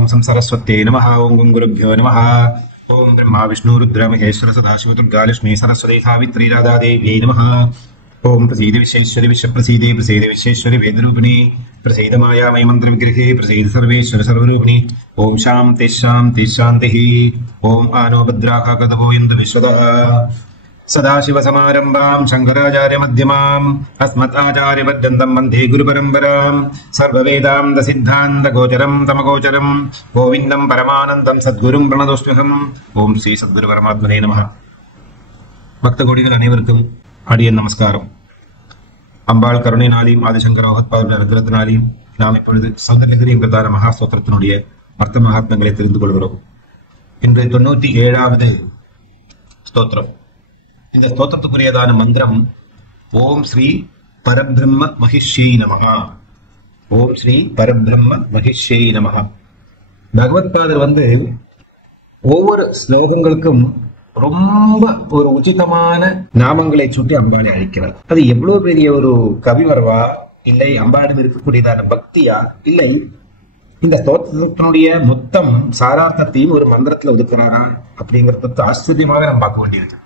ओम सं सरस्वत्यै नमः। ओम गुरुभ्यो नमः। ओम ब्रह्मा विष्णु रुद्र महेश्वर सदाशिव दुर्गा लक्ष्मी सरस्वती सावित्री राधा देव्यै नमः। ओम प्रसीद विश्वेश्वरि विश्वप्रसीदे प्रसीद विश्वेश्वरि वेदरूपिणी प्रसीद मायामय मंत्र विग्रहे प्रसीद सर्वेश्वर सर्वरूपिणी। ओम शांति शांति शांतिः। ओम आनो भद्राः कदवो इन्द्र विश्वदः। सदाशिवसमारम्भां शङ्कराचार्यमध्यमाम् अस्मदाचार्यपर्यन्तं वन्दे गुरुपरम्पराम्। सर्ववेदान्तसिद्धान्तगोचरं तमगोचरं गोविन्दं परमानन्दं सद्गुरुं प्रणतोऽस्म्यहम्। ஓம் ஸ்ரீ சத்குரு பரமாத்மனே நமः. பக்த கோடிகள் அனைவருக்கும் அடியன் நமஸ்காரம். அம்பாள் கருணையினாலையும் ஆதிசங்கர பகவத்பாதருடைய அனுகிரகத்தினாலையும் நாம் இப்பொழுது சௌந்தரலஹரி என்கிறதான மகா ஸ்தோத்திரத்தினுடைய அர்த்த மகாத்மங்களை தெரிந்து கொள்கிறோம். இன்று 97வது ஸ்தோத்திரம். இந்த ஸ்தோத்திரத்துக்குரியதான மந்திரம் ஓம் ஸ்ரீ பரபிரம்ம மகிஷ்யை நமஹ. ஓம் ஸ்ரீ பரபிரம்ம மகிஷ்யை நமஹ. பகவத்பாதர் ஒவ்வொரு ஸ்லோகங்களுக்கும் ரொம்ப ஒரு உச்சிதமான நாமங்களை சுட்டி அம்பாளை அழைக்கிறார். அது எவ்வளவு பெரிய ஒரு கவிவரவா, இல்லை அம்பாளிடம் இருக்கக்கூடியதான பக்தியா, இல்லை இந்த ஸ்தோத்திரத்தினுடைய மொத்தம் சாரார்த்தத்தையும் ஒரு மந்திரத்துல ஒதுக்குறாரா அப்படிங்கறது ஆச்சரியமாக நம்ம பார்க்க வேண்டியிருக்கு.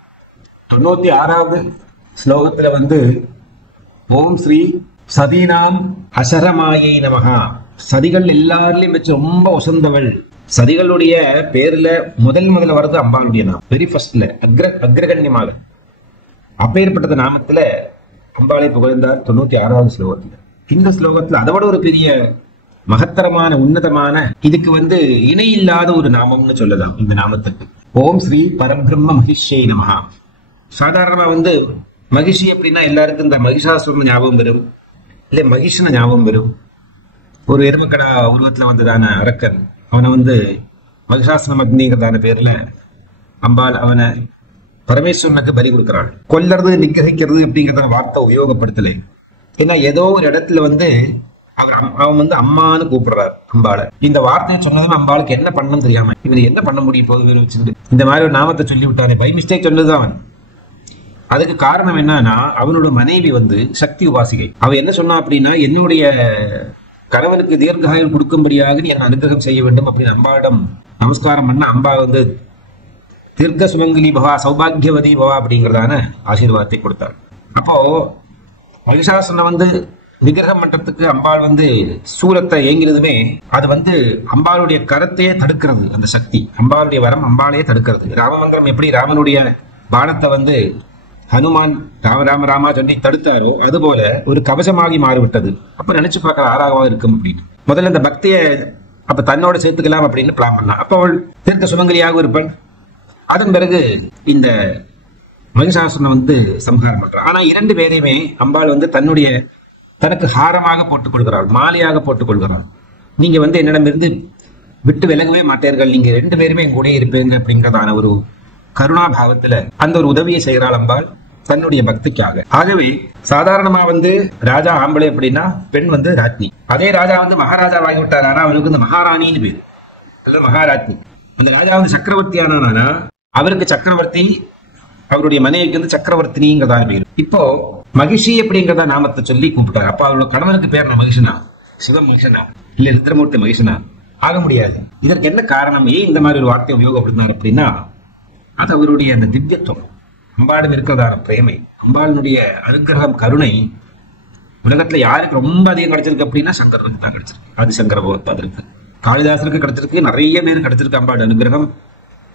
96வது ஸ்லோகத்துல ஓம் ஸ்ரீ சதீனாம் அசரமாயை நமஹா. சதிகள் எல்லாரிலையும் வச்சு ரொம்ப உசந்தவள். சதிகளுடைய பேர்ல முதல்ல வருது அம்பாளுடைய நாமம். வெரி ஃபர்ஸ்ட்ல அக்ரகண்யமாக அப்பேற்பட்ட நாமத்துல அம்பாளை புகழ்ந்தார் 96வது ஸ்லோகத்துல. இந்த ஸ்லோகத்துல அதை விட ஒரு பெரிய மகத்தரமான உன்னதமான இதுக்கு இணை இல்லாத ஒரு நாமம்னு சொல்லலாம் இந்த நாமத்துக்கு. ஓம் ஸ்ரீ பரபிரம்ம மகிஷ்யை நமஹா. சாதாரணமா மகிஷி அப்படின்னா எல்லாருக்கும் இந்த மகிஷாசுரன் ஞாபகம் வரும், இல்ல மகிஷன ஞாபகம் வரும். ஒரு எருமக்கடா உருவத்துல வந்ததான அரக்கன் அவனை மகிஷாசுரம் அக்னிங்கிறதான பேர்ல அம்பாள் அவனை பரமேஸ்வரனுக்கு பலி கொடுக்கிறாள். கொல்லறது நிகிரகிக்கிறது அப்படிங்கிறத வார்த்தை உபயோகப்படுத்தலை. ஏன்னா ஏதோ ஒரு இடத்துல அவன் அம்மான்னு கூப்பிடுறாரு அம்பாளை. இந்த வார்த்தையை சொன்னதும் அம்பாளுக்கு என்ன பண்ணணும் தெரியாம இவன் என்ன பண்ண முடியும் போது வச்சுட்டு இந்த மாதிரி ஒரு நாமத்தை சொல்லி விட்டானே, பை மிஸ்டேக் சொன்னதுதான் அவன். அதுக்கு காரணம் என்னன்னா அவனோட மனைவி சக்தி உபாசிகை. அவ என்ன சொன்னா அப்படின்னா, என்னுடைய கணவனுக்கு தீர்காயுள் கொடுக்கும்படியாக நீ என்ன அனுகிரகம் செய்ய வேண்டும் அப்படின்னு அம்பாவிடம் நமஸ்காரம் பண்ண அம்பா தீர்க்க சுமங்கலி பவா சௌபாகியவதி பவா அப்படிங்கிறதான ஆசீர்வாதத்தை கொடுத்தார். அப்போ மகிஷாசுரனை விக்கிரகம் பண்றதுக்கு அம்பாள் சூலத்தை ஏங்கினதுமே அது அம்பாளுடைய கரத்தையே தடுக்கிறது. அந்த சக்தி அம்பாளுடைய வரம் அம்பாளையே தடுக்கிறது. ராமமந்திரம் எப்படி ராமனுடைய பானத்தை ஹனுமான் ராம ராம ராமா சொல்லி தடுத்தாரோ அதுபோல ஒரு கவசமாகி மாறிவிட்டது. அப்ப நினைச்சு பார்க்க ஆறாகவா இருக்கும் அப்படின்னு முதல்ல இந்த பக்தியை அப்ப தன்னோட சேர்த்துக்கலாம் அப்படின்னு பிளான் பண்ணா. அப்ப அவள் தீர்க்க சுமங்கலியாக இருப்பாள். அதன் பிறகு இந்த மகிஷாசுரனை சம்ஹாரம் பண்றாள். ஆனா 2 பேரையுமே அம்பாள் தன்னுடைய தனக்கு ஹாரமாக போட்டுக் கொள்கிறாள், மாலையாக போட்டுக் கொள்கிறாள். நீங்க என்னிடமிருந்து விட்டு விலகவே மாட்டீர்கள், நீங்க 2 பேருமே என் கூட இருப்பீங்க அப்படிங்கிறதான ஒரு கருணாபாவத்துல அந்த ஒரு உதவியை செய்கிறாள் அம்பாள் தன்னுடைய பக்திக்காக. ஆகவே சாதாரணமா ராஜா ஆம்பளை அப்படின்னா பெண் ராஜ்னி. அதே ராஜா மகாராஜாவாகி விட்டார். ஆனா அவருக்கு மகாராணின்னு பேரு, அல்ல மகாராஜ்னி. அந்த ராஜா சக்கரவர்த்தி ஆனா அவருக்கு சக்கரவர்த்தி, அவருடைய மனைவிக்கு சக்கரவர்த்தினிங்கிறதா பேரு. இப்போ மகிஷி அப்படிங்கிறதா நாமத்தை சொல்லி கூப்பிட்டார். அப்ப அவரோட கணவனுக்கு பேர் மகிஷனா, சிவம் மகிஷனா, இல்ல ருத்ரமூர்த்தி மகிஷனா ஆக முடியாது. இதற்கு என்ன காரணம், ஏன் இந்த மாதிரி ஒரு வார்த்தை உபயோகப்படுத்தினார் அப்படின்னா, அது அவருடைய அந்த திவ்யத்துவம், அம்பாளும் இருக்கிறதான பிரேமை, அம்பாளுடைய அனுகிரகம் கருணை உலகத்துல யாருக்கு ரொம்ப அதிகம் கிடைச்சிருக்கு அப்படின்னா சங்கருக்கு தான் கிடைச்சிருக்கு. ஆதிசங்கர பகவத்பாதருக்கு, காளிதாசருக்கு கிடைச்சிருக்கு, நிறைய பேர் கிடைச்சிருக்கு அம்பாள் அனுகிரகம்.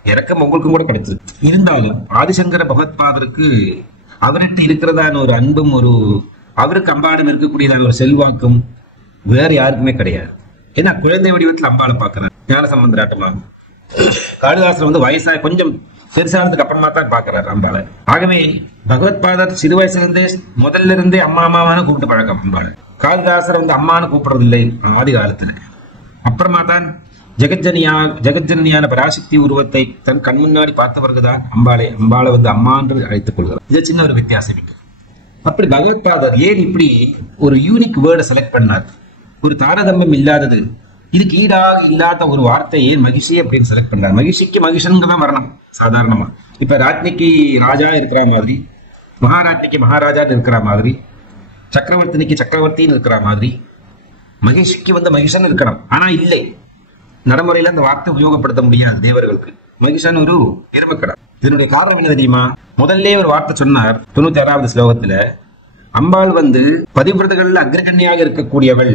இறக்கம் உங்களுக்கும் கூட கிடைச்சிருக்கு. இருந்தாலும் ஆதிசங்கர பகவத்பாதருக்கு அவர்கிட்ட இருக்கிறதான ஒரு அன்பும் அவருக்கு அம்பாளிடம் இருக்கக்கூடியதான ஒரு செல்வாக்கும் வேற யாருக்குமே கிடையாது. ஏன்னா குழந்தை வடிவத்தில் அம்பாளை பார்க்கிறார். ஞான சம்பந்தராட்டமா காளிதாசர் வயசா கொஞ்சம் பெருசானதுக்கு அப்புறமா தான் பாக்குறாரு அம்பாளை. ஆகவே பகவத்பாதர் சிறு வயசுல இருந்தே முதல்ல இருந்தே அம்மா அம்மாவான கூப்பிட்டு பழக்கம் அம்பாளை. காளிதாசர் அம்மானு கூப்பிடுறது இல்லை ஆதி காலத்துல. அப்புறமா தான் ஜெகஜனியான பராசக்தி உருவத்தை தன் கண் முன்னாடி பார்த்த பிறகுதான் அம்பாளை அம்மா என்று அழைத்துக் கொள்கிறார். இது சின்ன ஒரு வித்தியாசம் இருக்கு. அப்படி பகவத்பாதர் ஏன் இப்படி ஒரு யூனிக் வேர்டை செலக்ட் பண்ணார், ஒரு தாரதமியம் இல்லாதது, இதுக்கு ஈடாக இல்லாத ஒரு வார்த்தையை மகிஷி அப்படின்னு செலக்ட் பண்றாரு. மகிஷிக்கு மகிஷன்தான் வரணும் சாதாரணமா. இப்ப ராஜ்னிக்கு ராஜா இருக்கிற மாதிரி, மகாராஜ்னிக்கு மகாராஜான்னு இருக்கிற மாதிரி, சக்கரவர்த்தினிக்கு சக்கரவர்த்தின்னு இருக்கிற மாதிரி, மகிஷிக்கு மகிஷன் இருக்கணும். ஆனா இல்லை, நடைமுறையில அந்த வார்த்தை உபயோகப்படுத்த முடியாது தேவர்களுக்கு. மகிஷான் ஒரு எருமக்கடா. இதனுடைய காரணம் என்ன தெரியுமா? முதல்ல ஒரு வார்த்தை சொன்னார் 96வது ஸ்லோகத்துல, அம்பாள் பதிவிரதங்கள்ல அக்ரகண்ணியாக இருக்கக்கூடியவள்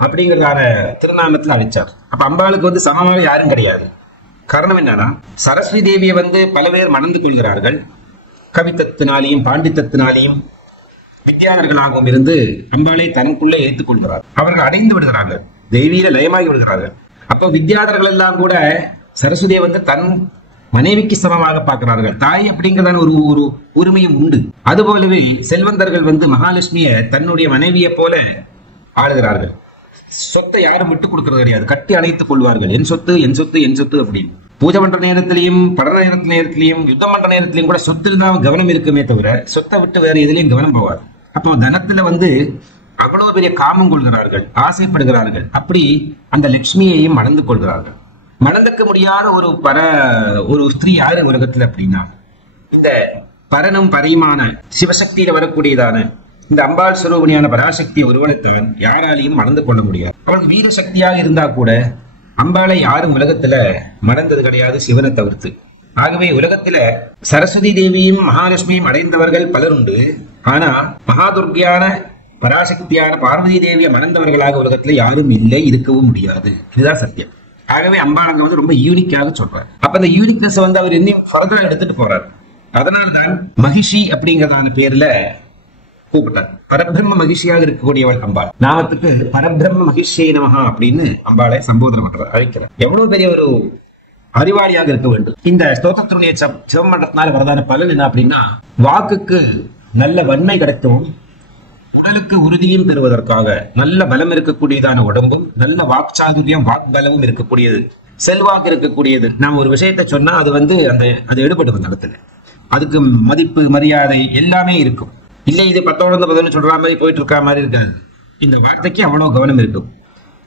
அப்படிங்கிறதான திருநாமத்துல அழைச்சார். அப்ப அம்பாளுக்கு சமமாக யாரும் கிடையாது. காரணம் என்னன்னா, சரஸ்வதி தேவியை பல பேர் மணந்து கொள்கிறார்கள். கவித்தத்தினாலையும் பாண்டித்தத்தினாலையும் வித்யாதர்களாகவும் இருந்து அம்பாளை தனக்குள்ளே ஏற்றுக் கொள்கிறார். அவர்கள் அடைந்து விடுகிறார்கள், தெய்வீக லயமாகி விடுகிறார்கள். அப்ப வித்யாதர்கள் எல்லாம் கூட சரஸ்வதியை தன் மனைவிக்கு சமமாக பார்க்கிறார்கள். தாய் அப்படிங்கிறதான ஒரு உரிமையும் உண்டு. அதுபோலவே செல்வந்தர்கள் மகாலட்சுமியை தன்னுடைய மனைவியை போல ஆளுகிறார்கள். சொத்தை யாரும் விட்டுக் கொடுக்கறது கிடையாது, கட்டி அணைத்துக் கொள்வார்கள். என் சொத்து என் சொத்து என் சொத்து அப்படின்னு. பூஜை பண்ற நேரத்திலையும் படன நேரத்திலையும் யுத்தம் பண்ற நேரத்திலையும் கூட சொத்துல தான் கவனம் இருக்குமே தவிர சொத்தை விட்டு வேற எதுலையும் கவனம் போவாது. அப்போ தனத்துல அவ்வளவு பெரிய காமம் கொள்கிறார்கள், ஆசைப்படுகிறார்கள். அப்படி அந்த லட்சுமியையும் மணந்து கொள்கிறார்கள். மணந்துக்க முடியாத ஒரு ஸ்திரீ யாரு உலகத்துல அப்படின்னா, இந்த பரனும் பரியுமான சிவசக்தியில வரக்கூடியதான இந்த அம்பாள் சுரூபணியான பராசக்தி ஒருவனைத்தான் யாராலையும் மணந்து கொள்ள முடியாது. அவள் வீர சக்தியாக இருந்தா கூட அம்பாளை யாரும் உலகத்துல மணந்தது கிடையாது, சிவனை தவிர்த்து. ஆகவே உலகத்துல சரஸ்வதி தேவியும் மகாலட்சுமியும் அடைந்தவர்கள் பலர் உண்டு. ஆனா மகாதுர்கியான பராசக்தியான பார்வதி தேவியை மணந்தவர்களாக உலகத்துல யாரும் இல்லை, இருக்கவும் முடியாது. இதுதான் சத்தியம். ஆகவே அம்பாள் ரொம்ப யூனிக்காக சொல்றாரு. அப்ப அந்த யூனிக்னஸ் அவர் இன்னும் ஃபர்தரா எடுத்துட்டு போறாரு. அதனால்தான் மகிஷி அப்படிங்கறதான பேர்ல கூப்பிட்டார். பரபிரம்ம மகிழ்ச்சியாக இருக்கக்கூடியவள் அம்பாள். நாமத்துக்கு பரபிரம்ம மகிழ்ச்சியை நமகா அப்படின்னு அம்பாளை சம்போதனை பண்றார், அழைக்கிறார். எவ்வளவு பெரிய ஒரு அறிவாளியாக இருக்க வேண்டும். இந்த ஸ்தோத்திரத்தினுடைய சிவம் பண்றதுனால வரதான பலன் என்ன அப்படின்னா, வாக்குக்கு நல்ல வன்மை கிடைக்கவும், உடலுக்கு உறுதியும் பெறுவதற்காக நல்ல பலம் இருக்கக்கூடியதான உடம்பும், நல்ல வாக்சாதுரியம் வாக்பலமும் இருக்கக்கூடியது, செல்வாக்கு இருக்கக்கூடியது. நாம் ஒரு விஷயத்தை சொன்னா அது எடுபடும் அந்த இடத்துல. அதுக்கு மதிப்பு மரியாதை எல்லாமே இருக்கும். இல்லை இது 10 சொல்ற மாதிரி போயிட்டு இருக்க மாதிரி இருக்காது. இந்த வார்த்தைக்கு அவ்வளவு கவனம் இருக்கும்.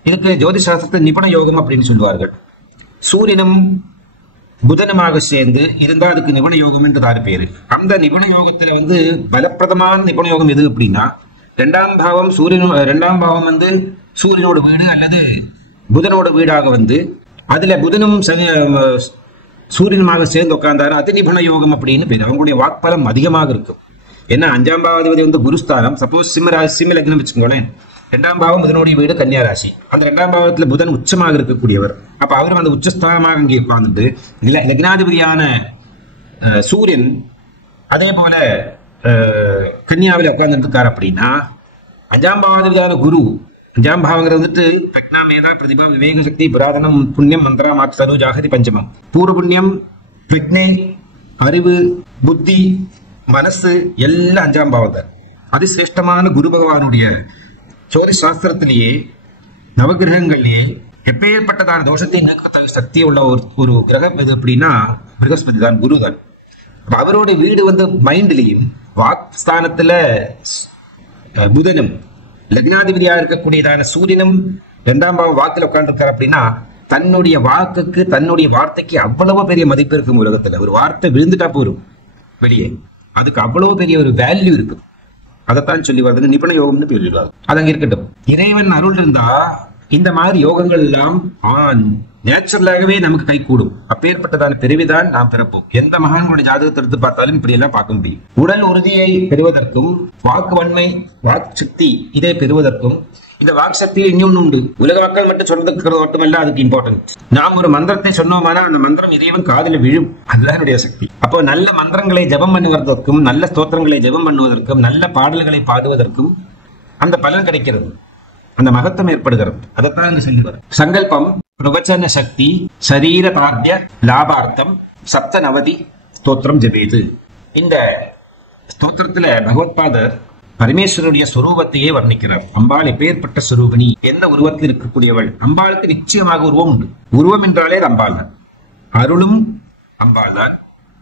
இதுக்கு ஜோதிஷாஸ்திரத்தை நிபுண யோகம் அப்படின்னு சொல்லுவார்கள். சூரியனும் புதனுமாக சேர்ந்து இருந்தா அதுக்கு நிபுண யோகம் என்றதாறு பேரு. அந்த நிபுண யோகத்துல பலப்பிரதமான நிபுண யோகம் எது அப்படின்னா, 2ஆம் பாவம் சூரியனோட வீடு அல்லது புதனோட வீடாக அதுல புதனும் சூரியனுமாக சேர்ந்து உட்கார்ந்தாரு, அது நிபுண யோகம் அப்படின்னு பேரு. அவங்களுடைய வாக்பலம் அதிகமாக இருக்கும். ஏன்னா 5ஆம் பாவாதிபதி குருஸ்தானம். சப்போஸ் சிம்ம லக்னம் வச்சுக்கோங்களேன், 2ஆம் பாவம் புதனுடைய வீடு கன்னியா ராசி. அந்த 2ஆம் பாவத்துல புதன் உச்சமாக இருக்கக்கூடியவர். அப்ப அவரும் அந்த உச்சஸ்தானமாக இங்கே உட்கார்ந்துட்டு லக்னாதிபதியான சூரியன் அதே போல கன்னியாவில உட்கார்ந்துட்டு இருக்காரு. அப்படின்னா 5ஆம் பாவாதிபதியான குரு, 5ஆம் பாவங்கிறது பிரக்னா மேதா பிரதிபா விவேக சக்தி புராதனம் புண்ணியம் மந்திரா மாற்று ஜாகதி பஞ்சமம். பூர்வ புண்ணியம், பிரக்னே, அறிவு, புத்தி, மனசு எல்லாம் 5ஆம் பாவம் தான். அதிசிரேஷ்டமான குரு பகவானுடைய ஜோதிஷ் சாஸ்திரத்திலேயே நவகிரகங்கள்லயே எப்பேற்பட்டதான தோஷத்தை நீக்க சக்தி உள்ள ஒரு கிரகம் எது அப்படின்னா பிரகஸ்பதி தான், குரு தான். அவரோட வீடு மைண்ட்லயும் வாக்ஸ்தானத்துல புதனும், லக்னாதிபதியா இருக்கக்கூடியதான சூரியனும் 2ஆம் பாவம் வாக்குல உட்கார்ந்துருக்காரு. அப்படின்னா தன்னுடைய வாக்குக்கு தன்னுடைய வார்த்தைக்கு அவ்வளவு பெரிய மதிப்பு இருக்கும் உலகத்துல. ஒரு வார்த்தை விழுந்துட்டா போரும் வெளியே, அதுக்கு அவ்வளவு பெரிய ஒரு வேல்யூ இருக்கு. அதைத்தான் சொல்லி வருது நிபுண யோகம்னு சொல்லிடுவாங்க. அது அங்க இருக்கட்டும். இறைவன் அருள் இருந்தா இந்த மாதிரி யோகங்கள் எல்லாம் நேச்சுரலாகவே நமக்கு கை கூடும். அப்பேற்பட்டதான பிறவிதான் நாம் பிறப்போம். எந்த மகான்களுடைய ஜாதகத்தை எடுத்து பார்த்தாலும் இப்படி எல்லாம் பார்க்க முடியும். உடல் உறுதியை பெறுவதற்கும், வாக்கு வன்மை வாக்கு சக்தி இதை பெறுவதற்கும் இந்த வாக்கு சக்தி இன்னொன்னு உண்டு. உலக மக்கள் மட்டும் சொல்றதுக்கு மட்டுமல்ல அதுக்கு இம்பார்ட்டன்ட். நாம் ஒரு மந்திரத்தை சொன்னோம்னா அந்த மந்திரம் இறைவன் காதில் விழும். அதுதான் சக்தி. அப்போ நல்ல மந்திரங்களை ஜபம் பண்ணுவதற்கும், நல்ல ஸ்தோத்திரங்களை ஜபம் பண்ணுவதற்கும், நல்ல பாடல்களை பாடுவதற்கும் அந்த பலன் கிடைக்கிறது, அந்த மகத்துவம் ஏற்படுகிறது. அதைத்தான் இங்க சொல்லுவார். சங்கல்பம் பிரவச்சன சக்தி சரீர தார்த்திய லாபார்த்தம் சப்தநவதி ஸ்தோத்திரம் ஜபேது. இந்த ஸ்தோத்திரத்துல பகவத்பாதர் பரமேஸ்வருடைய சுரூபத்தையே வர்ணிக்கிறார். அம்பாள் எப்பேற்பட்ட சுரூபிணி, எந்த உருவத்தில் இருக்கக்கூடியவள். அம்பாளுக்கு நிச்சயமாக உருவம் உண்டு. உருவம் என்றாலே அம்பாள் தான். அருளும் அம்பாள் தான்,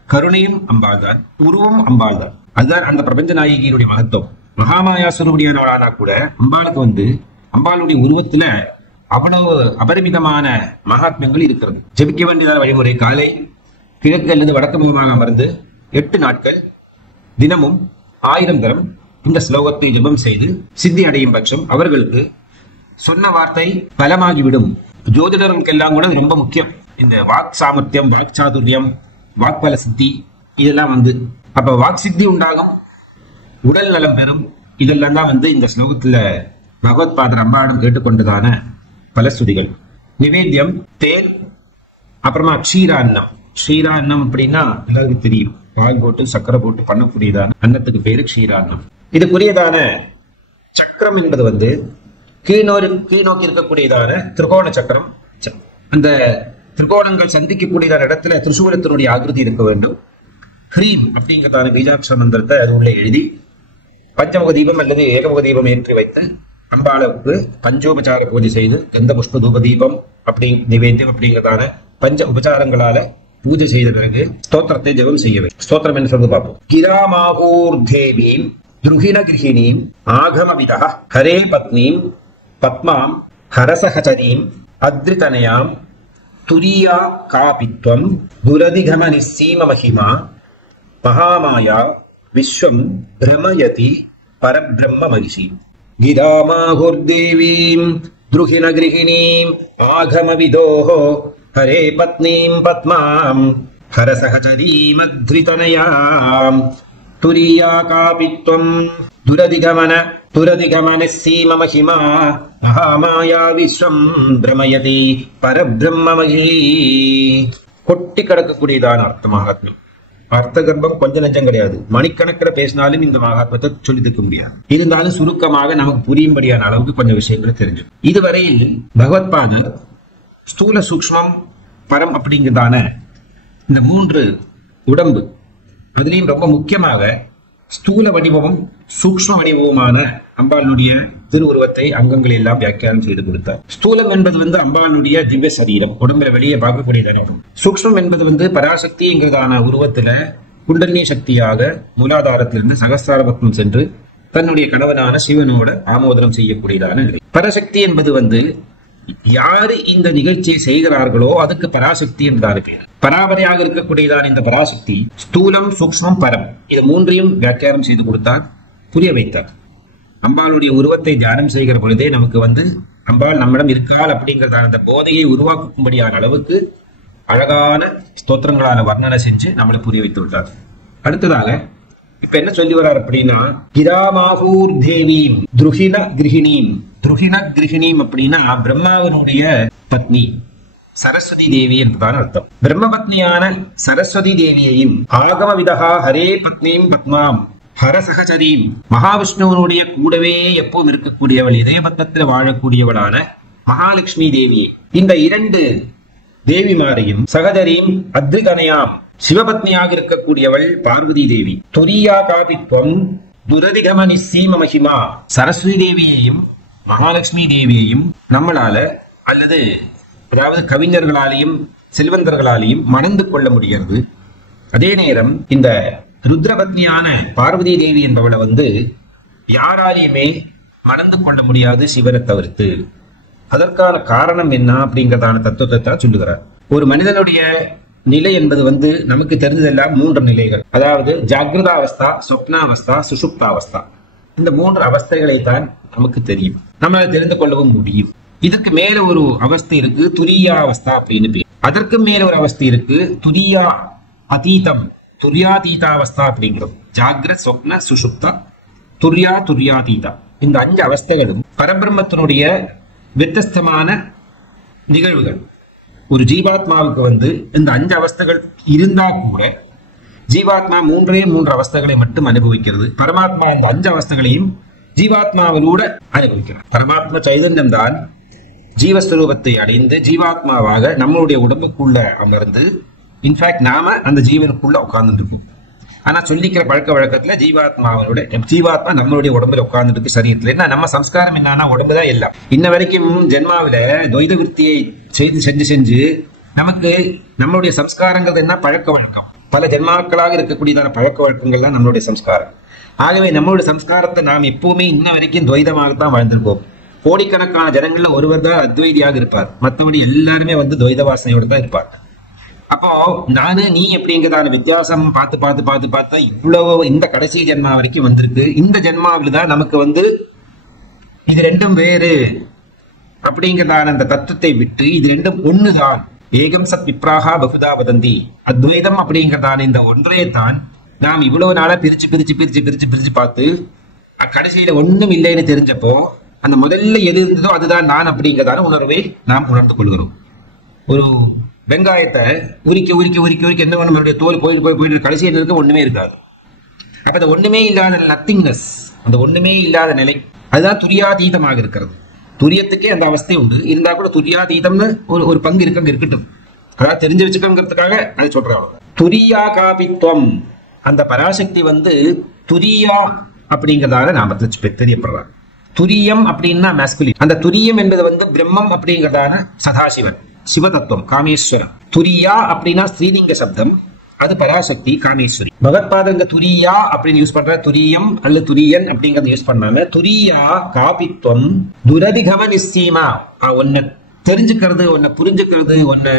கருணையும் அம்பாள் தான், உருவம் அம்பாள் தான். அதுதான் அந்த பிரபஞ்ச நாயகியினுடைய மகத்துவம். மகாமாயா சுரூபிணியானவளானா கூட அம்பாளுக்கு அம்பாளுடைய உருவத்துல அவ்வளவு அபரிமிதமான மகாத்மியங்கள் இருக்கிறது. ஜெபிக்க வேண்டியதான வழிமுறை, காலை கிழக்கு அல்லது வடக்கு முகமாக அமர்ந்து 8 நாட்கள் தினமும் 1000 தரம் இந்த ஸ்லோகத்தை ஜெபம் செய்து சித்தி அடையும் பட்சம் அவர்களுக்கு சொன்ன வார்த்தை பலமாகிவிடும் ஜோதிடர்களுக்கு எல்லாம் கூட ரொம்ப முக்கியம். இந்த வாக் சாமர்த்தியம், வாக் சாதுரியம், வாக்பல சித்தி இதெல்லாம் அப்ப வாக் சித்தி உண்டாகும், உடல் நலம் பெறும். இதெல்லாம் தான் இந்த ஸ்லோகத்துல பகவத்பாதர் அம்பாடம் கேட்டுக்கொண்டதான பலஸ்துதிகள். நிவேத்தியம் தேன், அப்புறமா க்ஷீரான்னம். க்ஷீரான்னம் அப்படின்னா எல்லாருக்கும் தெரியும், பால் போட்டு சக்கரை போட்டு பண்ணக்கூடியதான அன்னத்துக்கு பேரு க்ஷீரான்னம். இதுக்குரியதான சக்கரம் என்பது கீழ்நோக்கி இருக்கக்கூடியதான திரிகோண சக்கரம். அந்த திரிகோணங்கள் சந்திக்கக்கூடியதான இடத்துல திரிசூலத்தினுடைய ஆகிருதி இருக்க வேண்டும். ஹ்ரீம் அப்படிங்கிறதான பீஜாட்சர மந்திரத்தை அது உள்ள எழுதி பஞ்சமுக தீபம் அல்லது ஏகமுக தீபம் ஏற்றி வைத்து அம்பாளுக்கு பஞ்சோபச்சார பூஜை செய்து கந்த புஷ்ப தூப தீபம் நிவேத்தியம் அப்படிங்கிறதான பஞ்ச உபச்சாரங்களால பூஜை செய்த பிறகு ஸ்தோத்திரத்தை ஜெபம் செய்யவே. ஸ்தோத்திரம் என்ன சொல்றது பார்ப்போம். கிராமாகூர் தேவீம் துருகின கிருஹிணீம் ஆகமவிதா ஹரே பத்னீம் பத்மாம் ஹரசஹச்சரீம் அத்ரிதனயாம் துரியா காபித்வம் துரதிகம நிஸ்ஸீம மஹிமா மகாமாயா விஸ்வம் பிரமயதி பரபிரம்ம மகிஷி. கிராமாகுர்தேவீம் துருகின கிருஹிணீம் ஆகமவிதோஹ ஹரே பத்னீம் பத்மாம் ஹரசஹச்சரீம் அத்ரிதனயாம் துரியா காபித்வம் துரதிகமன சீம மஹிமா மகாமாயா விஸ்வம் பிரமயதி பரபிரம்ம மகிஷி. கொட்டி கிடக்கக்கூடியதான அர்த்த மகாத்மியம். அர்த்த கர்ப்பம் கொஞ்சம் நஞ்சம் கிடையாது. மணிக்கணக்கில் பேசினாலும் இந்த மகாத்மத்தை சொல்லி தீர்க்க முடியாது. இருந்தாலும் சுருக்கமாக நமக்கு புரியும்படியான அளவுக்கு கொஞ்சம் விஷயங்களை தெரிஞ்சு. இதுவரையில் பகவத்பாதர் ஸ்தூல சூக்ஷ்மம் பரம் அப்படிங்கிறதான இந்த 3 உடம்பு, அதுலயும் ரொம்ப முக்கியமாக ஸ்தூல வடிவமும் சூக்ஷ்ம வடிவமுமான அம்பாளுடைய திருவுருவத்தை அங்கங்களை எல்லாம் வியாக்கியானம் செய்து கொடுத்தார். ஸ்தூலம் என்பது அம்பாளுடைய திவ்ய சரீரம், உடம்புல வெளியே பார்க்கக்கூடியதான. சூக்ஷ்மம் என்பது பராசக்திங்கிறதான உருவத்துல குண்டலினி சக்தியாக மூலாதாரத்திலிருந்து சகஸ்ரார பத்மம் சென்று தன்னுடைய கணவனான சிவனோட ஆமோதனம் செய்யக்கூடியதான நிலை. பராசக்தி என்பது யாரு இந்த நிகழ்ச்சியை செய்கிறார்களோ அதுக்கு பராசக்தி என்றாரு பேர். பராபரையாக இருக்கக்கூடியதான் இந்த பராசக்தி ஸ்தூலம் சூக்ஷ்மம் பரம் இது 3ஐயும் வியாக்கியானம் செய்து கொடுத்தார், புரிய வைத்தார். அம்பாளுடைய உருவத்தை தியானம் செய்கிற பொழுதே நமக்கு அம்பாள் நம்மிடம் இருக்காள் அப்படிங்கிறதான அந்த போதையை உருவாக்கும்படியான அளவுக்கு அழகான ஸ்தோத்திரங்களான வர்ணனை செஞ்சு நம்மளை புரிய வைத்து விட்டார். அடுத்ததாக இப்ப என்ன சொல்லி வர்றார் அப்படின்னா, கிராமாகூர் தேவீம் துருகின கிருஹிணீம். துருகின கிருஹிணீம் அப்படின்னா பிரம்மாவனுடைய பத்னி சரஸ்வதி தேவி என்பதான அர்த்தம். பிரம்ம பத்னியான சரஸ்வதி தேவியையும் ஆகம விதகா ஹரே பத்னீம் பத்மாம் ஹரசஹச்சரீம் மகாவிஷ்ணுவனுடைய கூடவே எப்பவும் இருக்கக்கூடியவள், இதய பத்மத்தில் வாழக்கூடியவளான மகாலட்சுமி தேவியை, இந்த 2 தேவிமாரையும் சகதரீம் அத்ரிகனயாம் சிவபத்னியாக இருக்கக்கூடியவள் பார்வதி தேவி, துரியா காபித்வம் துரதிகம நிஸ்ஸீம மஹிமா சரஸ்வதி தேவியையும் மகாலட்சுமி தேவியையும் நம்மளால அல்லது அதாவது கவிஞர்களாலையும் செல்வந்தர்களாலையும் மணந்து கொள்ள முடிகிறது. அதே நேரம் இந்த ருத்ரபத்னியான பார்வதி தேவி என்பவளை யாராலையுமே மணந்து கொள்ள முடியாது சிவனை தவிர்த்து. அதற்கான காரணம் என்ன அப்படிங்கிறதான தத்துவத்தை தான் சொல்லுகிறார். ஒரு மனிதனுடைய நிலை என்பது நமக்கு தெரிஞ்சதெல்லாம் 3 நிலைகள். அதாவது ஜாகிரதாவஸ்தா, சொப்னாவஸ்தா, சுஷுப்தாவஸ்தா. இந்த 3 அவஸ்தைகளை தான் நமக்கு தெரியும், நம்ம தெரிந்து கொள்ளவும் முடியும். இதுக்கு மேல ஒரு அவஸ்தை இருக்கு, துரியா அவஸ்தா அப்படின்னு பேர். அதற்கு மேல ஒரு அவஸ்தை இருக்கு, துரியா அதீதம், துரியாதீதாவஸ்தா அப்படிங்கிறது. ஜாகிரத், சொப்ன, சுஷுப்தா, துரியாதீதா. இந்த 5 அவஸ்தைகளும் பரபிரம்மத்தினுடைய வித்தியஸ்தமான நிகழ்வுகள். ஒரு ஜீவாத்மாவுக்கு இந்த 5 அவஸ்தைகள் இருந்தா கூட ஜீவாத்மா 3 அவஸ்தைகளை மட்டும் அனுபவிக்கிறது. பரமாத்மா இந்த 5 அவஸ்தைகளையும் ஜீவாத்மாவிலூட அனுபவிக்கிறார். பரமாத்மா சைதன்யம் தான் ஜீவஸ்வரூபத்தை அடைந்து ஜீவாத்மாவாக நம்மளுடைய உடம்புக்குள்ள அமர்ந்து, இன்ஃபேக்ட் நாம அந்த ஜீவனுக்குள்ள உட்கார்ந்து இருக்கோம். ஆனா சொல்லிக்கிற பழக்க வழக்கத்துல ஜீவாத்மா நம்மளுடைய உடம்புல உட்கார்ந்து இருக்கு சரீரத்துல. என்ன நம்ம சம்ஸ்காரம் என்னன்னா உடம்புதான் எல்லாம். இன்ன வரைக்கும் ஜென்மாவில துவைத விருத்தியை செஞ்சு நமக்கு நம்மளுடைய சம்ஸ்காரங்கிறது என்ன, பழக்க வழக்கம். பல ஜென்மாக்களாக இருக்கக்கூடியதான பழக்க வழக்கங்கள் தான் நம்மளுடைய சம்ஸ்காரம். ஆகவே நம்மளுடைய சம்ஸ்காரத்தை நாம் எப்பவுமே இன்ன வரைக்கும் துவைதமாகத்தான் வாழ்ந்திருக்கோம். கோடிக்கணக்கான ஜனங்கள்ல ஒருவர் தான் அத்வைதியாக இருப்பார், மற்றபடி எல்லாருமே துவைத வாசனையோட தான் இருப்பார். அப்போ நானு நீ அப்படிங்கிறதான வித்தியாசம் பார்த்து இவ்வளவு இந்த கடைசி ஜென்மா வரைக்கும் வந்திருக்கு. இந்த ஜென்மாவில தான் நமக்கு இது 2ம் வேறு அப்படிங்கிறதான அந்த தத்துவத்தை விட்டு இது ரெண்டும் ஒண்ணுதான், ஏகம் சத் விப்ராஹா பகுதா வதந்தி, அத்வைதம் அப்படிங்கிறதான இந்த ஒன்றே தான் நாம் இவ்வளவு நாளா பிரிச்சு பிரிச்சு பிரிச்சு பிரிச்சு பிரிச்சு பார்த்து கடைசியில ஒண்ணும் இல்லைன்னு தெரிஞ்சப்போ அந்த முதல்ல எது இருந்ததோ அதுதான் நான் அப்படிங்கிறதான உணர்வை நாம் உணர்ந்து கொள்கிறோம். ஒரு வெங்காயத்தை உரிக்க உரிக்க உரிக்க உரிக்க என்ன பண்ணும், தோல் போயிட்டு போயிட்டு கடைசியில் இருக்க ஒண்ணுமே இருக்காது. அப்ப அந்த ஒண்ணுமே இல்லாத நத்திங்னஸ், அந்த ஒண்ணுமே இல்லாத நிலை, அதுதான் துரியாதீதமாக இருக்கிறது. துரியத்துக்கே அந்த அவஸ்தை உண்டு, இருந்தா கூட துரியாதீதம்னு ஒரு பங்கு இருக்க இருக்கட்டும், அதாவது தெரிஞ்சு வச்சுக்கோங்கிறதுக்காக அதை சொல்றாங்க. துரியா காபித்வம், அந்த பராசக்தி துரியா அப்படிங்கிறதால நாமத்துல தெரியப்படுறாங்க. துரியம் அப்படின்னா மேஸ்குலின், அந்த துரியம் என்பது பிரம்மம் அப்படிங்கிறதான சதாசிவன் சிவ தத்துவம் காமேஸ்வரன். துரியா அப்படின்னா ஸ்ரீலிங்க சப்தம், அது பராசக்தி காமேஸ்வரி. பகவத்பாதங்க துரியா அப்படின்னு யூஸ் பண்ற, துரியம் அல்லது துரியன் அப்படிங்கறத யூஸ் பண்ணாம துரியா காபித்வம் துரதிகம நிச்சயமா, ஒன்ன தெரிஞ்சுக்கிறது, ஒன்ன புரிஞ்சுக்கிறது, ஒன்ன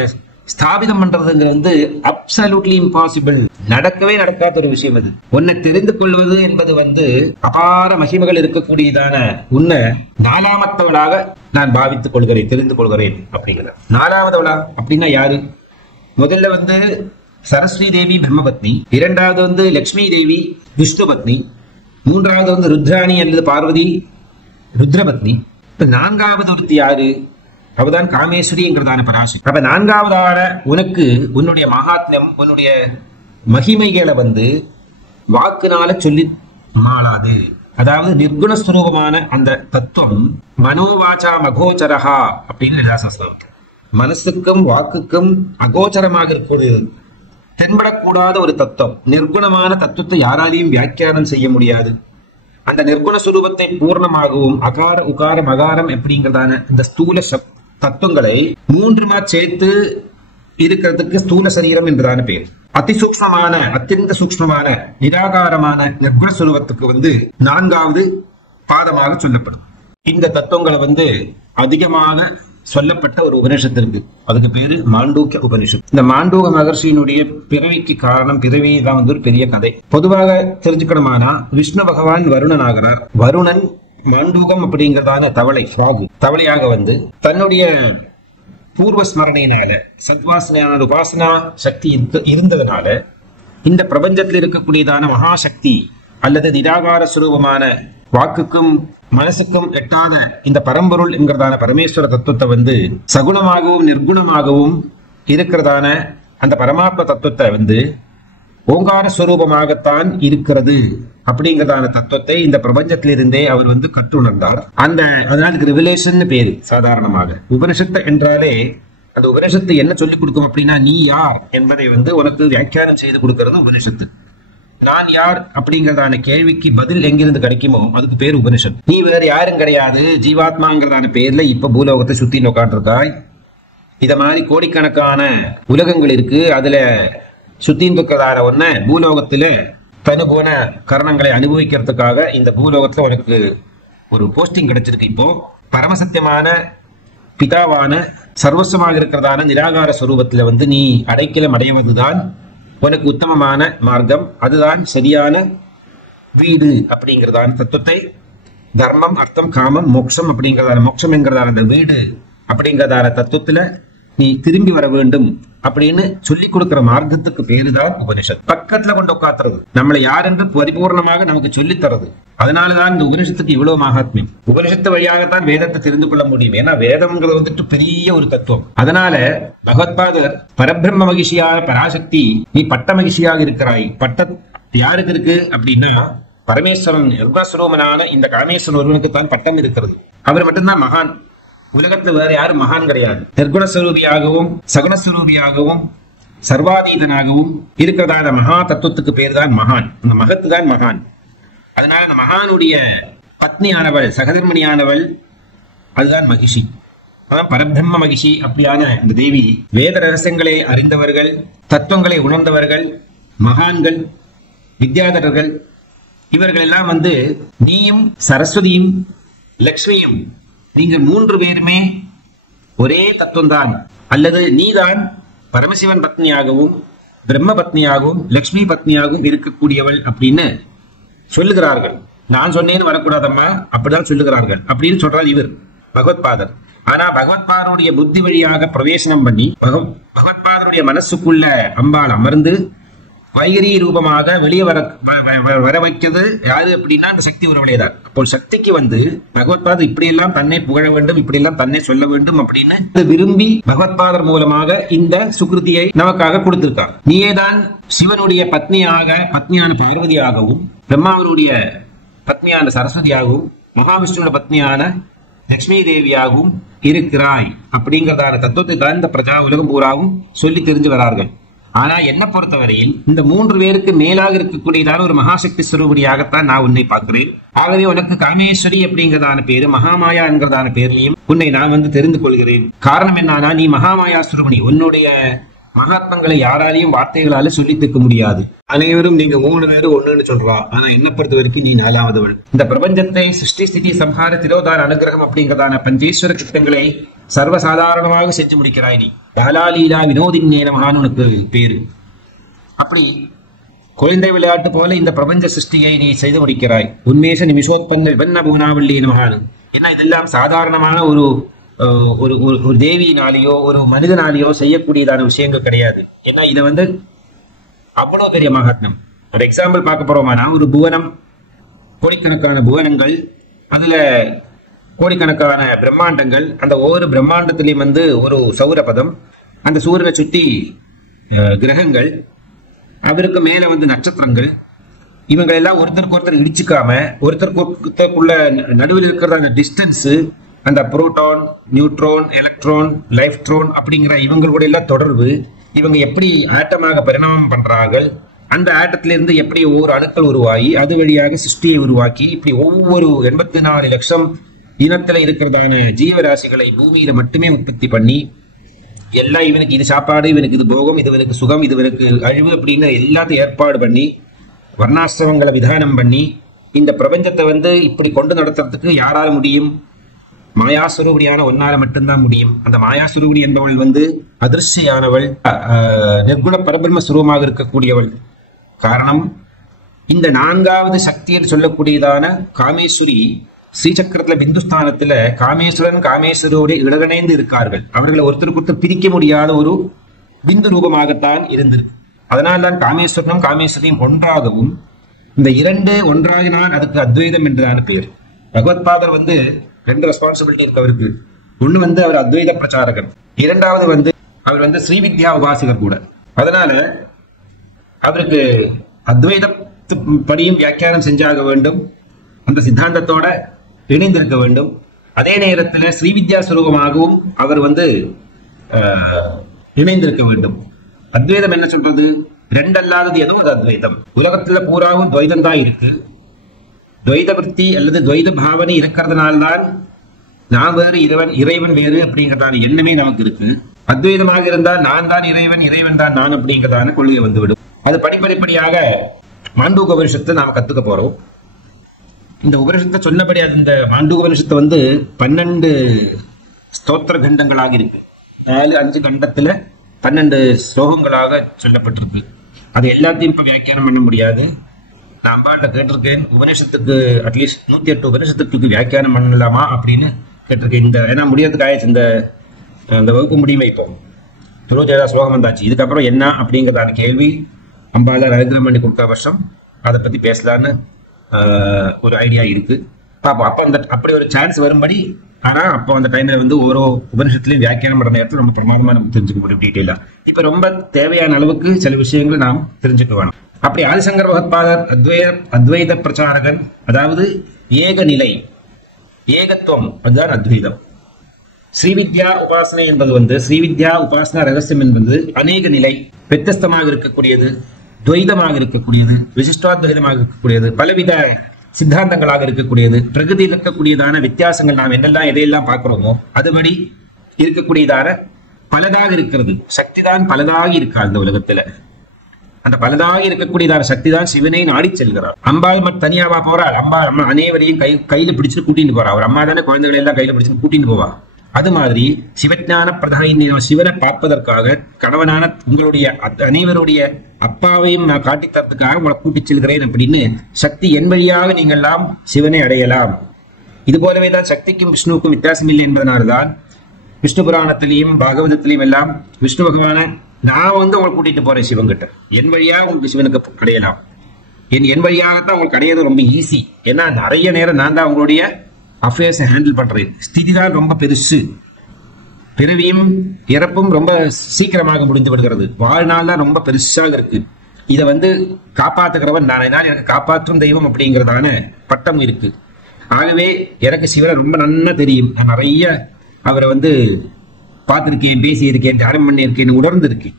ஸ்தாபிதம் பண்றதுங்கிறது அப்சல்யூட்லி இம்பாசிபிள், நடக்கவே நடக்காத ஒரு விஷயம். அது உன்னை தெரிந்து கொள்வது என்பது அபார மகிமைகள் இருக்கக்கூடியதான உன்னை நாலாமத்தவளாக நான் பாவித்துக் கொள்கிறேன், தெரிந்து கொள்கிறேன் அப்படிங்கிற. நாலாவதவளா அப்படின்னா யாரு? முதல்ல சரஸ்வதி தேவி பிரம்மபத்னி, இரண்டாவது லட்சுமி தேவி விஷ்ணு பத்னி, மூன்றாவது ருத்ராணி அல்லது பார்வதி ருத்ரபத்னி. இப்ப நான்காவது ஒருத்தி யாரு? அவதான் காமேஸ்வரிங்கிறதான பராசக்தி. அப்ப நான்காவதான உனக்கு உன்னுடைய மகாத்மியம், உன்னுடைய மகிமைகளை வாக்குனால சொல்லி மாளாது. அதாவது நிர்குணஸ்வரூபமான அந்த தத்துவம் மனோவாச்சா மகோச்சரஹா அப்படின்னு மனசுக்கும் வாக்குக்கும் அகோச்சரமாக இருக்கக்கூடிய தென்படக்கூடாத ஒரு தத்துவம். நிர்குணமான தத்துவத்தை யாராலையும் வியாக்கியானம் செய்ய முடியாது. அந்த நிர்குண சுரூபத்தை பூர்ணமாகவும் அகார உகார மகாரம் அப்படிங்கிறதான இந்த ஸ்தூல தத்துவங்களை மூன்றுமா சேர்த்து இருக்கிறதுக்கு ஸ்தூல சரீரம் என்றதான பேர். அதிசூக்ஷ்மமான அத்தியந்த சூக்ஷ்மமான நிராகாரமான நிர்குண சுரூபத்துக்கு நான்காவது பாதமாக சொல்லப்படும். இந்த தத்துவங்களை அதிகமாக சொல்லப்பட்ட ஒரு உபனிஷத்து இருக்கு, அதுக்கு பேரு மாண்டூக்கிய உபனிஷத். இந்த மாண்டூக மகர்ஷியினுடைய பிறவிக்கு காரணம், பிறவி தான் ஒரு பெரிய கதை. பொதுவாக தெரிஞ்சுக்கணுமானா விஷ்ணு பகவான் வருணன் ஆகிறார். வருணன் மாண்டூகம் அப்படிங்கிறதான தவளை, தவளையாக தன்னுடைய பூர்வ ஸ்மரணையினால சத்வாசனையான உபாசனா சக்தி இருந்ததுனால இந்த பிரபஞ்சத்தில் இருக்கக்கூடியதான மகாசக்தி அல்லது நிராகார சுரூபமான வாக்குக்கும் மனசுக்கும் எட்டாத இந்த பரம்பொருள் என்கிறதான பரமேஸ்வர தத்துவத்தை சகுணமாகவும் நிர்குணமாகவும் இருக்கிறதான அந்த பரமாத்ம தத்துவத்தை ஓங்கார ஸ்வரூபமாகத்தான் இருக்கிறது அப்படிங்கிறதான தத்துவத்தை இந்த பிரபஞ்சத்திலிருந்தே அவர் கற்றுணர்ந்தார். அதனால ரிவலேஷன் பேரு. சாதாரணமாக உபனிஷத்து என்றாலே அந்த உபனிஷத்து என்ன சொல்லிக் கொடுக்கும் அப்படின்னா, நீ யார் என்பதை உனக்கு வியாக்கியானம் செய்து கொடுக்கிறது உபனிஷத்து. நான் யார் அப்படிங்கறதான கேள்விக்கு பதில் எங்கிருந்து கிடைக்குமோ அதுக்கு பேர் உபனிஷத். நீ வேற யாரும் கிடையாது, ஜீவாத்மாங்கிறதான பேர்ல இப்ப பூலோகத்தை சுத்தி உட்காந்துருக்காய். இத மாதிரி கோடிக்கணக்கான உலகங்கள் இருக்கு, அதுல சுத்தின்னு இருக்கிறதான ஒன்ன பூலோகத்துல தனுபோன கரணங்களை அனுபவிக்கிறதுக்காக இந்த பூலோகத்துல உனக்கு ஒரு போஸ்டிங் கிடைச்சிருக்கு. இப்போ பரமசத்தியமான பிதாவான சர்வஸ்வமாக இருக்கிறதான நிராகார ஸ்வரூபத்துல நீ அடைக்கலம் அடைவதுதான் உனக்கு உத்தமமான மார்க்கம், அதுதான் சரியான வீடு அப்படிங்கிறதான தத்துவத்தை தர்மம் அர்த்தம் காமம் மோட்சம் அப்படிங்கிறதான மோட்சம் என்கிறதான அந்த வீடு அப்படிங்கிறதான தத்துவத்துல நீ திரும்பி வர வேண்டும் அப்படின்னு சொல்லி கொடுக்கிற மார்க்கத்துக்கு பேருதான் உபனிஷத். பக்கத்துல கொண்டு உட்காத்துறது, நம்மளை யார் என்று பரிபூர்ணமாக நமக்கு சொல்லி தரது. அதனாலதான் இந்த உபனிஷத்துக்கு இவ்வளவு மகாத்மியம். உபனிஷத்து வழியாகத்தான் வேதத்தை தெரிந்து கொள்ள முடியும். ஏன்னா வேதம்ங்கிறது பெரிய ஒரு தத்துவம். அதனால பகவத்பாதர் பரபிரம்ம மகிழ்ச்சியான பராசக்தி நீ பட்ட மகிழ்ச்சியாக இருக்கிறாய். பட்ட யாருக்கு இருக்கு அப்படின்னா பரமேஸ்வரன் யோகாஸ்வரூபனான இந்த காமேஸ்வரன் ஒருவனுக்கு தான் பட்டம் இருக்கிறது. அவர் மட்டும்தான் மகான். உலகத்துல வேற யாரும் மகான் கிடையாது. நிர்குணஸ்வரூபியாகவும் சகுணஸ்வரூபியாகவும் சர்வாதீதனாகவும் இருக்கிறதான மகா தத்துவத்துக்கு பேர் தான் மகான். அந்த மகத்து தான் மகான். அதனால அந்த மகானுடைய பத்னியானவள் சகதர்மணியானவள் அதுதான் மகிஷி. அதான் பரபிரம்ம மகிஷி. அப்படியான இந்த தேவி வேத ரகசியங்களை அறிந்தவர்கள், தத்துவங்களை உணர்ந்தவர்கள், மகான்கள், வித்யாதரர்கள், இவர்கள் எல்லாம் நீயும் சரஸ்வதியும் லக்ஷ்மியும் நீங்கள் மூன்று பேருமே ஒரே தத்துவம் தான், அல்லது நீதான் பரமசிவன் பத்னியாகவும் பிரம்ம பத்னியாகவும் லக்ஷ்மி பத்னியாகவும் இருக்கக்கூடியவள் அப்படின்னு சொல்லுகிறார்கள். நான் சொன்னேன்னு வரக்கூடாதம்மா, அப்படிதான் சொல்லுகிறார்கள் அப்படின்னு சொல்றார் இவர் பகவத்பாதர். ஆனா பகவத்பாதனுடைய புத்தி வழியாக பிரவேசனம் பண்ணி பகவத்பாதனுடைய மனசுக்குள்ள அம்பாள் அமர்ந்து வைகரி ரூபமாக வெளியே வர வைக்கிறது யாரு அப்படின்னா அந்த சக்தி உறவுடையதான். அப்போ சக்திக்கு பகவத்பாதர் இப்படி எல்லாம் தன்னை புகழ வேண்டும், இப்படி எல்லாம் தன்னை சொல்ல வேண்டும் அப்படின்னு விரும்பி பகவத்பாதர் மூலமாக இந்த சுக்ருதியை நமக்காக கொடுத்திருக்கார். நீயேதான் சிவனுடைய பத்னியான பார்வதியாகவும், பிரம்மாவனுடைய பத்னியான சரஸ்வதியாகவும், மகாவிஷ்ணுவோட பத்னியான லட்சுமி தேவியாகவும் இருக்கிறாய் அப்படிங்கிறதான தத்துவத்தை தான் இந்த பிரஜா உலகம் பூராவும் சொல்லி தெரிஞ்சு வரார்கள். ஆனா என்ன பொறுத்தவரையில் இந்த 3 பேருக்கு மேலாக இருக்கக்கூடியதான ஒரு மகாசக்தி ஸ்வரூபிணியாகத்தான் நான் உன்னை பார்க்கிறேன். ஆகவே உனக்கு காமேஸ்வரி அப்படிங்கிறதான பேரு, மகாமாயா என்கிறதான பேர்லையும் உன்னை நான் தெரிந்து கொள்கிறேன். காரணம் என்னன்னா, நீ மகாமாயா ஸ்வரூபிணி. உன்னுடைய மகாத்மங்களை யாராலையும் வார்த்தைகளால சொல்லி தீர்க்க முடியாது. அனைவரும் நீங்க 3 பேரும் ஒண்ணுன்னு சொல்றா. ஆனா என்ன பொறுத்த வரைக்கும் நீ 4வதுவள். இந்த பிரபஞ்சத்தை சிருஷ்டி ஸ்திதி சம்ஹார திரோதான அனுகிரகம் அப்படிங்கிறதான பஞ்சேஸ்வர கிருத்தங்களை சர்வசாதாரணமாக செஞ்சு முடிக்கிறாய் நீ. லாலாலீலா வினோதின்னே நமஹான்னு உனக்கு பேரு. அப்படி குழந்தை விளையாட்டு போல இந்த பிரபஞ்ச சிருஷ்டியை நீ செய்து முடிக்கிறாய். உன்மேஷ நிமிஷோத்பன்ன விபன்ன பூனாவல்லி நமஹான்னு. ஏன்னா இதெல்லாம் சாதாரணமான ஒரு தேவியினாலேயோ ஒரு மனிதனாலேயோ செய்யக்கூடியதான விஷயங்கள் கிடையாது. ஏன்னா இதை அவ்வளவு பெரிய மகாத்மம். ஒரு எக்ஸாம்பிள் பார்க்க போறோமானா, ஒரு புவனம், கோடிக்கணக்கான புவனங்கள், அதுல கோடிக்கணக்கான பிரம்மாண்டங்கள், அந்த ஒவ்வொரு பிரம்மாண்டத்திலையும் ஒரு சௌரபதம், அந்த சூரியனை சுற்றி கிரகங்கள், அவருக்கு மேல நட்சத்திரங்கள், இவங்க எல்லாம் ஒருத்தருக்கு ஒருத்தர் இடிச்சுக்காம ஒருத்தருக்குள்ள நடுவில் இருக்கிற அந்த டிஸ்டன்ஸ், அந்த புரோட்டான், நியூட்ரான், எலக்ட்ரான், லைஃப்ட்ரான் அப்படிங்கிற இவங்களோட எல்லாம் தொடர்பு, இவங்க எப்படி ஆட்டமாக பரிணாமம் பண்றார்கள், அந்த ஆட்டத்திலிருந்து எப்படி ஒவ்வொரு அணுக்கள் உருவாகி அது வழியாக சிருஷ்டியை உருவாக்கி இப்படி ஒவ்வொரு 84 லட்சம் இனத்துல இருக்கிறதான ஜீவராசிகளை பூமியில மட்டுமே உற்பத்தி பண்ணி எல்லாம் இவனுக்கு இது சாப்பாடு, இவனுக்கு இது போகம், இது இவனுக்கு சுகம், இது இவனுக்கு அழிவு அப்படின்னு எல்லாத்தையும் ஏற்பாடு பண்ணி வர்ணாசிரமங்களை விதானம் பண்ணி இந்த பிரபஞ்சத்தை இப்படி கொண்டு நடத்துறதுக்கு யாரால முடியும்? மாயாஸ்வரூபியான ஒன்னால மட்டும்தான் முடியும். அந்த மாயாஸ்வரூபி என்பவள் அதிர்ஷ்டியானவள், நிர்குண பரபிரம்ம சுரூபமாக இருக்கக்கூடியவள். காரணம், இந்த 4வது சக்தி என்று சொல்லக்கூடியதான காமேஸ்வரி ஸ்ரீசக்கரத்துல பிந்துஸ்தானத்துல காமேஸ்வரன் காமேஸ்வரோடு இடகணைந்து இருக்கார்கள். அவர்களை ஒருத்தருக்கு ஒருத்தர் பிரிக்க முடியாத ஒரு பிந்து ரூபமாகத்தான் இருந்திருக்கு. அதனால்தான் காமேஸ்வரனும் காமேஸ்வரியும் ஒன்றாகவும், இந்த 2 ஒன்றாகினால் அதுக்கு அத்வைதம் என்றான பேர். பகவத்பாதர் 2 ரெஸ்பான்சிபிலிட்டி இருக்கு அவருக்கு. ஒண்ணு அவர் அத்வைத பிரச்சாரகர், 2வது அவர் ஸ்ரீவித்யா உபாசகர் கூட. அதனால அவருக்கு அத்வைத படியும் வியாக்கியானம் செஞ்சாக வேண்டும், அந்த சித்தாந்தத்தோட இணைந்திருக்க வேண்டும். அதே நேரத்தில் ஸ்ரீவித்யா ஸ்வரூபமாகவும் அவர் இணைந்திருக்க வேண்டும். அத்வைதம் என்ன சொல்றது? 2 அல்லாதது ஏதோ அது அத்வைதம். உலகத்துல பூராவும் துவைதம் தான் இருக்கு. துவைத விற்பி அல்லது துவைத பாவனை இருக்கிறதுனால்தான் நான் வேறு இறைவன் வேறு அப்படிங்கிறதான எண்ணமே நமக்கு இருக்கு. அத்வைதமாக இருந்தால் நான் தான் இறைவன், இறைவன் தான் நான் அப்படிங்கிறதான கொள்கை வந்துவிடும். அது படிப்படிப்படியாக மாண்டூக உபனிஷத்தை நாம கத்துக்க போறோம். இந்த உபனிஷத்தை சொன்னபடி அது இந்த மாண்டூக உபனிஷத்தை 12 ஸ்தோத்திர கண்டங்களாக இருக்கு. 4-5 கண்டத்துல 12 ஸ்லோகங்களாக சொல்லப்பட்டிருக்கு. அது எல்லாத்தையும் இப்ப வியாக்கியானம் பண்ண முடியாது. நான் அம்பாட்ட கேட்டிருக்கேன், உபநிஷத்துக்கு அட்லீஸ்ட் 108 உபநிஷத்துக்கு வியாக்கியானம் பண்ணலாமா அப்படின்னு கேட்டிருக்கேன். ஏன்னா முடியாதுக்கு ஆயிடுச்சு, இந்த வகுப்பு முடியுமே. இப்போ 97 ஸ்லோகம் வந்தாச்சு. இதுக்கப்புறம் என்ன அப்படிங்கிறதான கேள்வி அம்பால அனுகிரகம் பண்ணி கொடுத்த வருஷம் அதை பத்தி பேசலான்னு ஒரு ஐடியா இருக்கு. பாப்போம். அப்போ அப்படி ஒரு சான்ஸ் வரும்படி. ஆனா அப்போ அந்த டைம்ல ஒவ்வொரு உபநிஷத்துலயும் வியாக்கியானம் பண்ற நேரத்தில் ரொம்ப பிரமாதமா நம்ம தெரிஞ்சுக்க முடியும் டீட்டெயிலா. இப்ப ரொம்ப தேவையான அளவுக்கு சில விஷயங்களை நாம் தெரிஞ்சுக்க வேணும். அப்படி ஆதிசங்கர பகவத்பாதர் அத்வைத பிரச்சாரகன், அதாவது ஏக நிலை, ஏகத்துவம், அதுதான் அத்வைதம். ஸ்ரீவித்யா உபாசனை என்பது ஸ்ரீவித்யா உபாசனா ரகசியம் என்பது அநேக நிலை, வித்தியஸ்தமாக இருக்கக்கூடியது, துவைதமாக இருக்கக்கூடியது, விசிஷ்டாத்வைதமாக இருக்கக்கூடியது, பலவித சித்தாந்தங்களாக இருக்கக்கூடியது, பிரகிருதியில் இருக்கக்கூடியதான வித்தியாசங்கள் நாம் என்னெல்லாம் எதையெல்லாம் பார்க்கிறோமோ அதுபடி இருக்கக்கூடியதான பலதாக இருக்கிறது. சக்தி தான் பலதாக இருக்கா இந்த உலகத்துல. அந்த பலதாக இருக்கக்கூடியதான சக்தி தான் சிவனை நாடி செல்கிறார். அம்பாள் மட்டும் தனியாவா போறாள்? அம்மா அனைவரையும் கையில பிடிச்சிட்டு கூட்டிட்டு போறா. அவர் அம்மா தானே குழந்தைகளை எல்லாம் கையில பிடிச்சிட்டு கூட்டிட்டு போவா. அது மாதிரி சிவஞான பிரதானி சிவனை பார்ப்பதற்காக கணவனான உங்களுடைய அனைவருடைய அப்பாவையும் நான் காட்டித்தரத்துக்காக உங்களை கூட்டிச் செல்கிறேன் அப்படின்னு சக்தி என் வழியாக நீங்கள் எல்லாம் சிவனை அடையலாம். இது போலவே தான் சக்திக்கும் விஷ்ணுவுக்கும் வித்தியாசம் இல்லை என்பதனால்தான் விஷ்ணு புராணத்திலையும் பாகவதத்திலையும் எல்லாம் விஷ்ணு பகவான நான் உங்களை கூட்டிட்டு போறேன் சிவன்கிட்ட, என் வழியா உங்களுக்கு சிவனுக்கு அடையலாம், என் வழியாகத்தான் உங்களுக்கு அடையிறது ரொம்ப ஈஸி. ஏன்னா நிறைய நேரம் நான் தான் உங்களுடைய அஃபேர்ஸ் ஹேண்டில் பண்றேன். ஸ்திதி தான் ரொம்ப பெருசு, பிறவியும் இறப்பும் ரொம்ப சீக்கிரமாக முடிந்து விடுகிறது, வாழ்நாள் தான் ரொம்ப பெருசாக இருக்கு. இதை காப்பாத்துக்கிறவன் நான், எனக்கு காப்பாற்றும் தெய்வம் அப்படிங்கிறதான பட்டம் இருக்கு. ஆகவே எனக்கு சிவனை ரொம்ப நன்னா தெரியும், நான் நிறைய அவரை பார்த்திருக்கேன், பேசியிருக்கேன், தியானம் பண்ணியிருக்கேன், உணர்ந்து இருக்கேன்.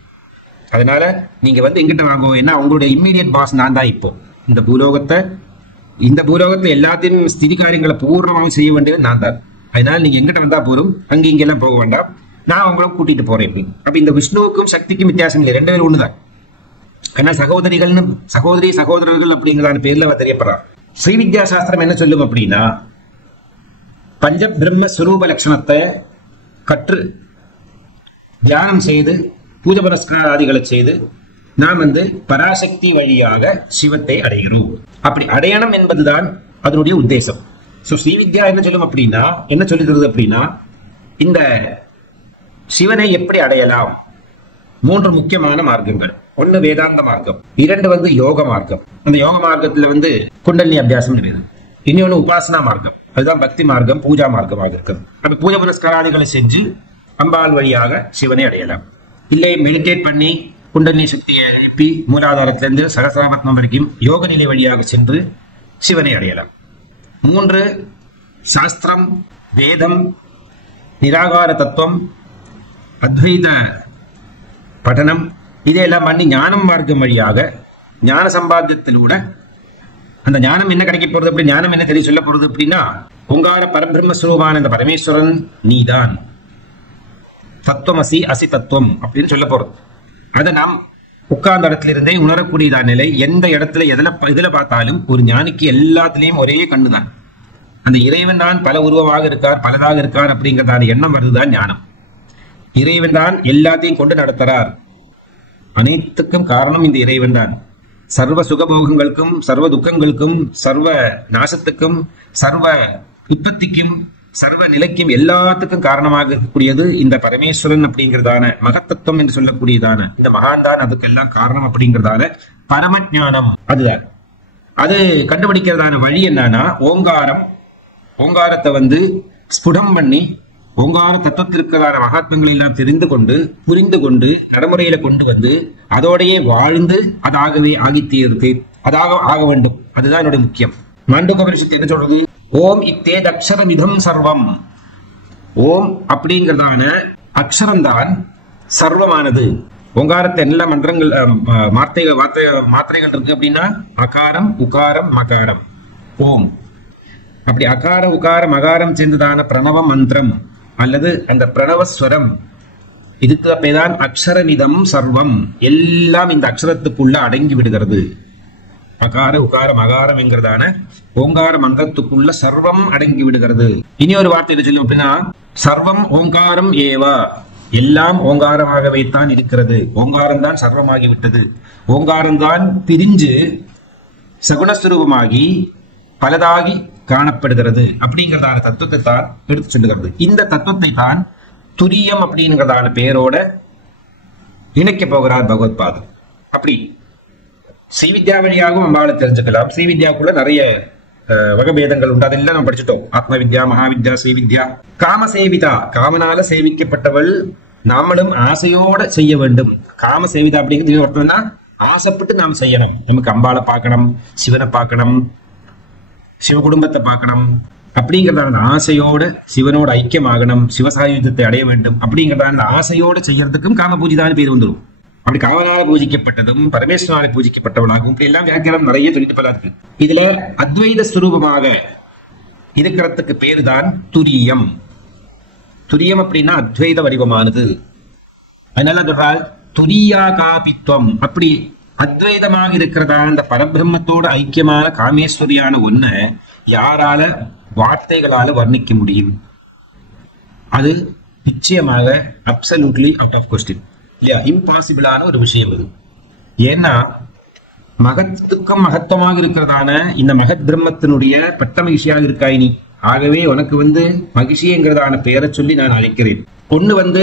அதனால நீங்க எங்கிட்ட வாங்குவோம், ஏன்னா உங்களுடைய இம்மீடியட் பாஸ் நான் தான். இப்போ இந்த பூலோகத்தை எல்லாத்தையும் ஸ்திதி காரியங்களை பூர்ணமாக செய்ய வேண்டியது நான் தான். அதனால நீங்க எங்கிட்ட வந்தா போறோம், அங்க இங்கெல்லாம் போக வேண்டாம், நான் உங்களை கூட்டிட்டு போறேன். அப்ப இந்த விஷ்ணுவுக்கும் சக்திக்கும் வித்தியாசம் இல்லை, ரெண்டு பேரும் ஒண்ணுதான். ஆனா சகோதரி சகோதரர்கள் அப்படிங்கிறான பேர்ல தெரியப்படுறார். ஸ்ரீவித்யா சாஸ்திரம் என்ன சொல்லும் அப்படின்னா, பஞ்ச பிரம்ம ஸ்வரூப லட்சணத்தை கற்று தியானம் செய்து பூஜை புரஸ்காராதிகளை செய்து நாம் பராசக்தி வழியாக சிவத்தை அடைகிறோம். அப்படி அடையணும் என்பதுதான் அதனுடைய உத்தேசம். ஸ்ரீவித்யா என்ன சொல்லும் அப்படின்னா, என்ன சொல்லுகிறது அப்படின்னா, இந்த சிவனை எப்படி அடையலாம்? 3 முக்கியமான மார்க்கங்கள். ஒன்னு வேதாந்த மார்க்கம், 2 யோக மார்க்கம். அந்த யோக மார்க்கத்துல குண்டலினி அபியாசம் இருக்குது. இன்னொன்னு உபாசனா மார்க்கம், அதுதான் பக்தி மார்க்கம், பூஜா மார்க்கமாக இருக்குது. அப்ப பூஜை புரஸ்காராதிகளை செஞ்சு அம்பாள் வழியாக சிவனை அடையலாம். இல்லை மெடிடேட் பண்ணி குண்டலினி சக்தியை எழுப்பி மூலாதாரத்திலிருந்து சகசிராபத்மம் வரைக்கும் யோக நிலை வழியாக சென்று சிவனை அடையலாம். 3 சாஸ்திரம், வேதம், நிராகார தத்துவம், அத்வைத படனம், இதையெல்லாம் பண்ணி ஞானம் மார்க்கம் வழியாக ஞான சம்பாத்தியத்திலூட அந்த ஞானம் என்ன கிடைக்க போறது, அப்படி ஞானம் என்ன தெரிய சொல்ல போறது அப்படின்னா, ஓங்கார பரபிரம்மஸ்வரூபான இந்த பரமேஸ்வரன் நீதான், தத்துவமசி அசி தத்துவம் அப்படின்னு சொல்ல போறது. அதை நாம் உட்கார்ந்த இடத்துல இருந்தே உணரக்கூடியதான் நிலை. எந்த இடத்துல இதுல பார்த்தாலும் ஒரு ஞானிக்கு எல்லாத்திலையும் ஒரே கண்ணுதான். அந்த இறைவன் தான் பல உருவமாக இருக்கார், பலதாக இருக்கார் அப்படிங்கிறதான எண்ணம் வருதுதான் ஞானம். இறைவன் தான் எல்லாத்தையும் கொண்டு நடத்துறார், அனைத்துக்கும் காரணம் இந்த இறைவன் தான். சர்வ சுகபோகங்களுக்கும் சர்வ துக்கங்களுக்கும் சர்வ நாசத்துக்கும் சர்வ உற்பத்திக்கும் சர்வ நிலைக்கும் எல்லாத்துக்கும் காரணமாக இருக்கக்கூடியது இந்த பரமேஸ்வரன் அப்படிங்கிறதான மகத்தத்துவம் என்று சொல்லக்கூடியதான இந்த மகான் தான் அதுக்கெல்லாம் காரணம் அப்படிங்கிறதான பரமஞானம். அதுதான் அது கண்டுபிடிக்கிறதான வழி என்னன்னா, ஓங்காரத்தை ஸ்புடம் பண்ணி ஓங்கார தத்துவத்திற்கான மகாத்மங்கள் எல்லாம் தெரிந்து கொண்டு புரிந்து கொண்டு நடைமுறையில கொண்டு அதோடையே வாழ்ந்து அதாகவே ஆகித்தீர்க்கு, அதாக ஆக வேண்டும். அதுதான் என்னுடைய முக்கியம். மாண்டூகோபனிஷத்து என்ன சொல்றது? ஓம் இத்தேத் அக்ஷரமிதம் சர்வம். ஓம் அப்படிங்கிறதான அக்ஷரம்தான் சர்வமானது. ஓங்காரத்தை எல்லா மந்திரங்கள் மாத்திரைகள் இருக்கு அப்படின்னா அகாரம் உகாரம் மகாரம் ஓம். அப்படி அகார உகார மகாரம் சேர்ந்ததான பிரணவ மந்திரம் அல்லது அந்த பிரணவஸ்வரம், இதுக்கு அப்பதான் அக்ஷரமிதம் சர்வம், எல்லாம் இந்த அக்ஷரத்துக்குள்ள அடங்கி விடுகிறது. அகார உகார மகாரம் என்கிறதான ஓங்கார மந்திரத்துக்குள்ள சர்வம் அடங்கி விடுகிறது. இனி ஒரு வார்த்தை சொல்லும் அப்படின்னா, சர்வம் ஓங்காரம் ஏவா, எல்லாம் ஓங்காரமாகவே தான் இருக்கிறது. ஓங்காரம் தான் சர்வமாகி விட்டது. ஓங்காரம் தான் பிரிஞ்சு சகுணஸ்வரூபமாகி பலதாகி காணப்படுகிறது அப்படிங்கிறதான தத்துவத்தை தான் எடுத்து சொல்லுகிறது. இந்த தத்துவத்தை தான் துரியம் அப்படிங்கிறதான பெயரோட இணைக்க போகிறார் பகவத்பாதர். அப்படி ஸ்ரீவித்யா வழியாகவும் அம்பாளை தெரிஞ்சுக்கலாம். ஸ்ரீவித்யாவுக்குள்ள நிறைய வகபேதங்கள் உண்டு, அதெல்லாம் நம்ம படிச்சுட்டோம். ஆத்ம வித்யா, மகாவித்யா, ஸ்ரீவித்யா. காமசேவிதா, காமனால சேவிக்கப்பட்டவள், நாமளும் ஆசையோட செய்ய வேண்டும். காம சேவிதா அப்படிங்கிறது அர்த்தம்னா ஆசைப்பட்டு நாம் செய்யணும். நமக்கு அம்பாளை பார்க்கணும், சிவனை பார்க்கணும், சிவ குடும்பத்தை பார்க்கணும் அப்படிங்கிறதான ஆசையோடு சிவனோட ஐக்கியமாகணும், சிவசாயுதத்தை அடைய வேண்டும் அப்படிங்கிறதான ஆசையோடு செய்யறதுக்கும் காம பூஜிதான பேர் வந்துடும். அப்படி காமனால பூஜிக்கப்பட்டதும் பரமேஸ்வரனால பூஜிக்கப்பட்டவனாகும். இப்படி எல்லாம் வியாக்கியானம் நிறைய சொல்லிட்டு போல இருக்கு. இதுல அத்வைத ஸ்வரூபமாக இருக்கிறதுக்கு பேரு தான் துரியம். துரியம் அப்படின்னா அத்வைத வடிவமானது. அதனால சொல்றால் துரியா காபித்வம். அப்படி அத்வைதமாக இருக்கிறதா அந்த பரபிரம்மத்தோட ஐக்கியமான காமேஸ்வரியான ஒன்ன யாரால வார்த்தைகளால வர்ணிக்க முடியும்? அது நிச்சயமாக அப்சல்யூட்லி அவுட் ஆஃப் கொஸ்டின் இல்லையா, இம்பாசிபிளான ஒரு விஷயம் இது. ஏன்னா மகத்துக்கும் மகத்துவமாக இருக்கிறதான இந்த மகத் பிரம்மத்தினுடைய பட்ட மகிழ்ச்சியாக இருக்காய் நீ. ஆகவே உனக்கு மகிழ்ச்சிங்கிறதான பெயரை சொல்லி நான் அழைக்கிறேன். ஒண்ணு வந்து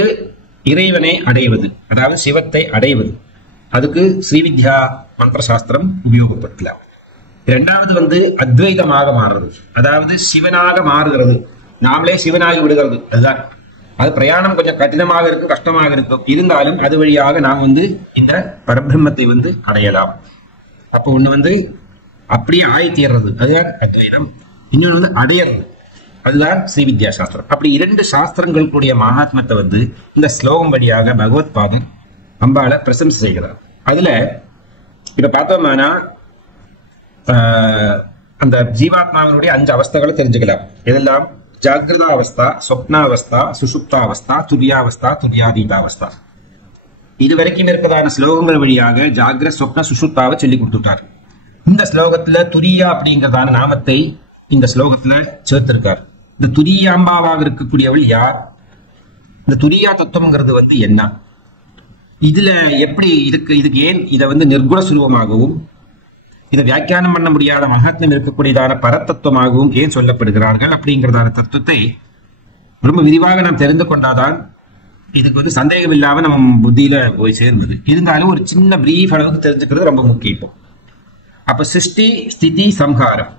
இறைவனை அடைவது, அதாவது சிவத்தை அடைவது. அதுக்கு ஸ்ரீவித்யா மந்திர சாஸ்திரம் உபயோகப்படுத்தலாம். இரண்டாவது வந்து அத்வைதமாக மாறுறது, அதாவது சிவனாக மாறுகிறது, நாமளே சிவனாகி விடுகிறது. அதுதான் அது பிரயாணம் கொஞ்சம் கடினமாக இருக்கும், கஷ்டமாக இருக்கும். இருந்தாலும் அது வழியாக நாம் வந்து இந்த பரபிரம்மத்தை வந்து அடையலாம். அப்போ ஒண்ணு வந்து அப்படியே ஆய்த்தீர்றது, அதுதான் அத்வைதம். இன்னொன்று வந்து அடையிறது, அதுதான் ஸ்ரீவித்யா சாஸ்திரம். அப்படி இரண்டு சாஸ்திரங்கள் கூடிய மகாத்மத்தை வந்து இந்த ஸ்லோகம் வழியாக பகவத் பாதர் அம்பாளை பிரசம்சை செய்கிறார். அதுல இப்ப பார்த்தோம்னா அந்த ஜீவாத்மாவினுடைய 5 அவஸ்தைகளை தெரிஞ்சுக்கலாம். இதெல்லாம் ஜாகிரதா அவஸ்தா, சொப்னாவஸ்தா, சுசுப்தாவஸ்தா, துரியாவஸ்தா, துரியாதீதாவஸ்தா. இதுவரைக்கும் இருக்கிறதான ஸ்லோகங்கள் வழியாக ஜாகிர சொப்ன சுசுப்தாவை சொல்லி கொடுத்துட்டார். இந்த ஸ்லோகத்துல துரியா அப்படிங்கிறதான நாமத்தை இந்த ஸ்லோகத்துல சேர்த்திருக்கார். இந்த துரியாம்பாவாக இருக்கக்கூடியவள் யார்? இந்த துரியா தத்துவம்ங்கிறது வந்து என்ன? இதுல எப்படி இருக்கு? இதுக்கு ஏன் இதை வந்து நிர்குண சுரூபமாகவும் இதை வியாக்கியானம் பண்ண முடியாத மகாத்மியம் இருக்கக்கூடியதான பரத்தத்துவமாகவும் ஏன் சொல்லப்படுகிறார்கள் அப்படிங்கிறதான தத்துவத்தை ரொம்ப விரிவாக நாம் தெரிந்து கொண்டாதான் இதுக்கு வந்து சந்தேகம் இல்லாம நம்ம புத்தியில போய் சேர்ந்தது. இருந்தாலும் ஒரு சின்ன பிரீஃப் அளவுக்கு தெரிஞ்சுக்கிறது ரொம்ப முக்கியம். அப்ப சிருஷ்டி, ஸ்திதி, சம்ஹாரம்,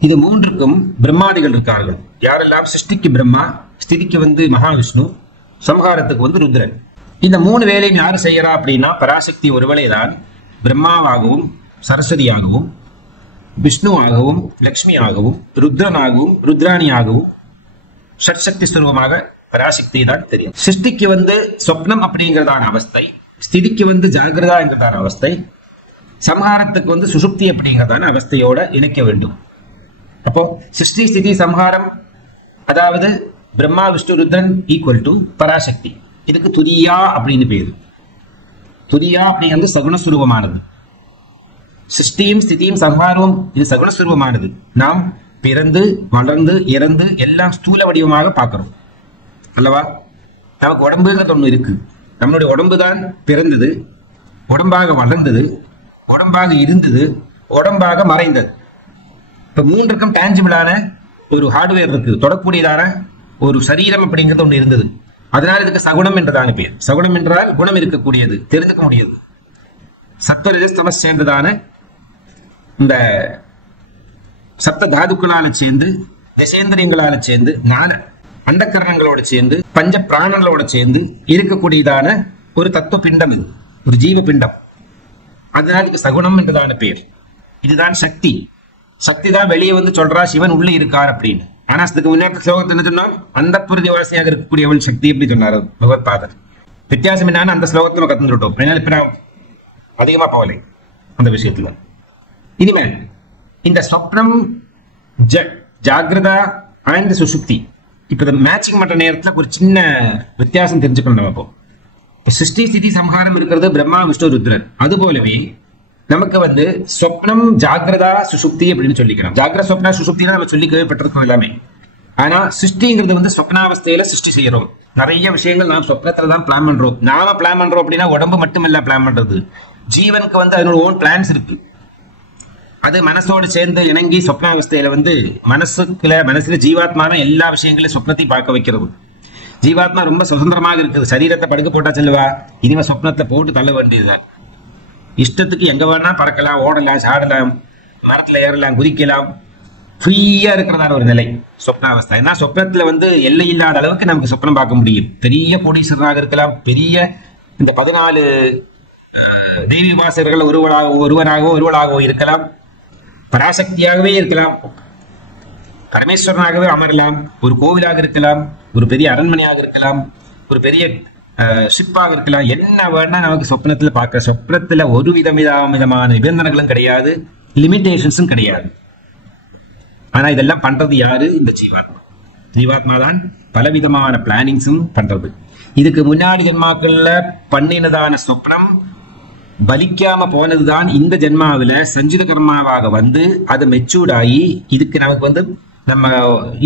இது மூன்றுக்கும் பிரம்மாதிகள் இருக்கார்கள். யாரெல்லாம்? சிருஷ்டிக்கு பிரம்மா, ஸ்திதிக்கு வந்து மகாவிஷ்ணு, சம்ஹாரத்துக்கு வந்து ருத்ரன். இந்த 3 வேலையும் யாரு செய்யறா அப்படின்னா பராசக்தி ஒருவேளைதான் பிரம்மாவாகவும் சரஸ்வதியாகவும் விஷ்ணுவாகவும் லக்ஷ்மியாகவும் ருத்ரனாகவும் ருத்ராணியாகவும் ஷட்சக்தி ஸ்வரூபமாக பராசக்தி தான் தெரியும். சிருஷ்டிக்கு வந்து சொப்னம் அப்படிங்கிறதான அவஸ்தை, ஸ்திதிக்கு வந்து ஜாகிரதா என்கிறதான அவஸ்தை, சம்ஹாரத்துக்கு வந்து சுசுப்தி அப்படிங்கிறதான அவஸ்தையோட இணைக்க வேண்டும். அப்போ சிருஷ்டி, ஸ்திதி, சம்ஹாரம், அதாவது பிரம்மா விஷ்ணு ருத்ரன் ஈக்குவல் டு பராசக்தி. இதுக்கு துரியா அப்படின்னு பேரு. துரியா அப்படிங்கிறது சகுணஸ்வரூபமானது. சிருஷ்டியும் ஸ்திதியும் சம்ஹாரமும் இது சகுணஸ்வரூபமானது. நாம் பிறந்து வளர்ந்து இறந்து எல்லாம் ஸ்தூல வடிவமாக பார்க்கிறோம் அல்லவா? நமக்கு உடம்புங்கிறது ஒண்ணு இருக்கு. நம்மளுடைய உடம்பு தான் பிறந்தது, உடம்பாக வளர்ந்தது, உடம்பாக இருந்தது, உடம்பாக மறைந்தது. இப்ப 3க்கும் டான்ஜிபிளான ஒரு ஹார்ட்வேர் இருக்கு, தொடக்கூடியதான ஒரு சரீரம் அப்படிங்கிறது ஒண்ணு இருந்தது. அதனால இதுக்கு சகுணம் என்றதான பேர். சகுணம் என்றால் குணம் இருக்கக்கூடியது, தெரிந்துக்க முடியாது. சத்வரஜஸ்தமஸ் சேர்ந்ததான இந்த சப்த தாதுக்களால சேர்ந்து, தசேந்திரியங்களால சேர்ந்து, 4 அண்டக்கரணங்களோட சேர்ந்து, பஞ்ச பிராணங்களோட சேர்ந்து இருக்கக்கூடியதான ஒரு தத்துவ பிண்டம், இது ஒரு ஜீவ பிண்டம். அதனால இதுக்கு சகுணம் என்றதான பேர். இதுதான் சக்தி. சக்தி தான் வெளியே வந்து சொல்றா சிவன் உள்ள இருக்கார் அப்படின்னு. ஆனா அதுக்கு முன்னாடி ஸ்லோகத்தை என்ன சொன்னோம்? அந்த புரிதிவாசியாக இருக்கக்கூடியவள் சக்தி எப்படி சொன்னார் பகவத் பாதர். வித்தியாசம் என்னன்னு அந்த ஸ்லோகத்துல கத்துட்டோம். அதனால இப்ப நான் அதிகமா போகலை அந்த விஷயத்துல. இனிமேல் இந்த சொப்னம், ஜாகிரதா அண்ட் சுசுப்தி, இப்ப மேட்சிங் பண்ற நேரத்துல ஒரு சின்ன வித்தியாசம் தெரிஞ்சுக்கணும். நம்ம இப்போ சிருஷ்டி, ஸ்திதி, சம்ஹாரம் இருக்கிறது பிரம்மா விஷ்ணு ருத்ரன். அது போலவே நமக்கு வந்து சொப்னம், ஜாகிரதா, சுசுப்தி அப்படின்னு சொல்லிக்கலாம். ஜாகிர சொப்னா சுசுப்தினா நம்ம சொல்லி கேள்விப்பட்டிருக்கோம் எல்லாமே. ஆனா சிருஷ்டிங்கிறது வந்து சொப்னாவஸ்தையில சிருஷ்டி செய்யறோம். நிறைய விஷயங்கள் நாம் சொப்னத்துல தான் பிளான் பண்றோம். நாம பிளான் பண்றோம் அப்படின்னா உடம்பு மட்டுமல்ல பிளான் பண்றது, ஜீவனுக்கு வந்து அதனோட ஓன் பிளான்ஸ் இருக்கு. அது மனசோடு சேர்ந்து இணங்கி சொப்னாவஸ்தையில வந்து மனசுல ஜீவாத்மான எல்லா விஷயங்களையும் சொப்னத்தை பார்க்க வைக்கிறது. ஜீவாத்மா ரொம்ப சுதந்திரமாக இருக்குது. சரீரத்தை படுக்க போட்டா செல்லுவா, இனிமே சொப்னத்தை போட்டு தள்ள வேண்டியதுதான். இஷ்டத்துக்கு எங்க வேணா பறக்கலாம், ஓடலாம், சாடலாம், மரத்துல ஏறலாம், குதிக்கலாம், ஃப்ரீயா இருக்கிறதான ஒரு நிலை சொப்னாவஸ்தை. ஏன்னா சொப்னத்துல வந்து எல்லை இல்லாத அளவுக்கு நமக்கு சொப்னம் பார்க்க முடியும். பெரிய கோடீஸ்வரனாக இருக்கலாம், பெரிய இந்த 14 தேவி வாசகர்கள் ஒருவனாகவோ இருக்கலாம், பராசக்தியாகவே இருக்கலாம், பரமேஸ்வரனாகவே அமரலாம், ஒரு கோவிலாக இருக்கலாம், ஒரு பெரிய அரண்மனையாக இருக்கலாம், ஒரு பெரிய ஷிப்பாக இருக்கலாம். என்ன வேணா நமக்கு சொப்னத்துல பார்க்க. சொப்னத்துல ஒரு விதமான நிபந்தனைகளும் கிடையாது, லிமிடேஷன்ஸும் கிடையாது. ஆனா இதெல்லாம் பண்றது யாரு? இந்த ஜீவாத்மா. ஜீவாத்மா தான் பலவிதமான பிளானிங்ஸும் பண்றது. இதுக்கு முன்னாடி ஜென்மாக்கள்ல பண்ணினதான சொப்னம் பலிக்காம போனதுதான் இந்த ஜென்மாவில சஞ்சித கர்மாவாக வந்து அது மெச்சூர்ட் ஆகி இதுக்கு நமக்கு வந்து நம்ம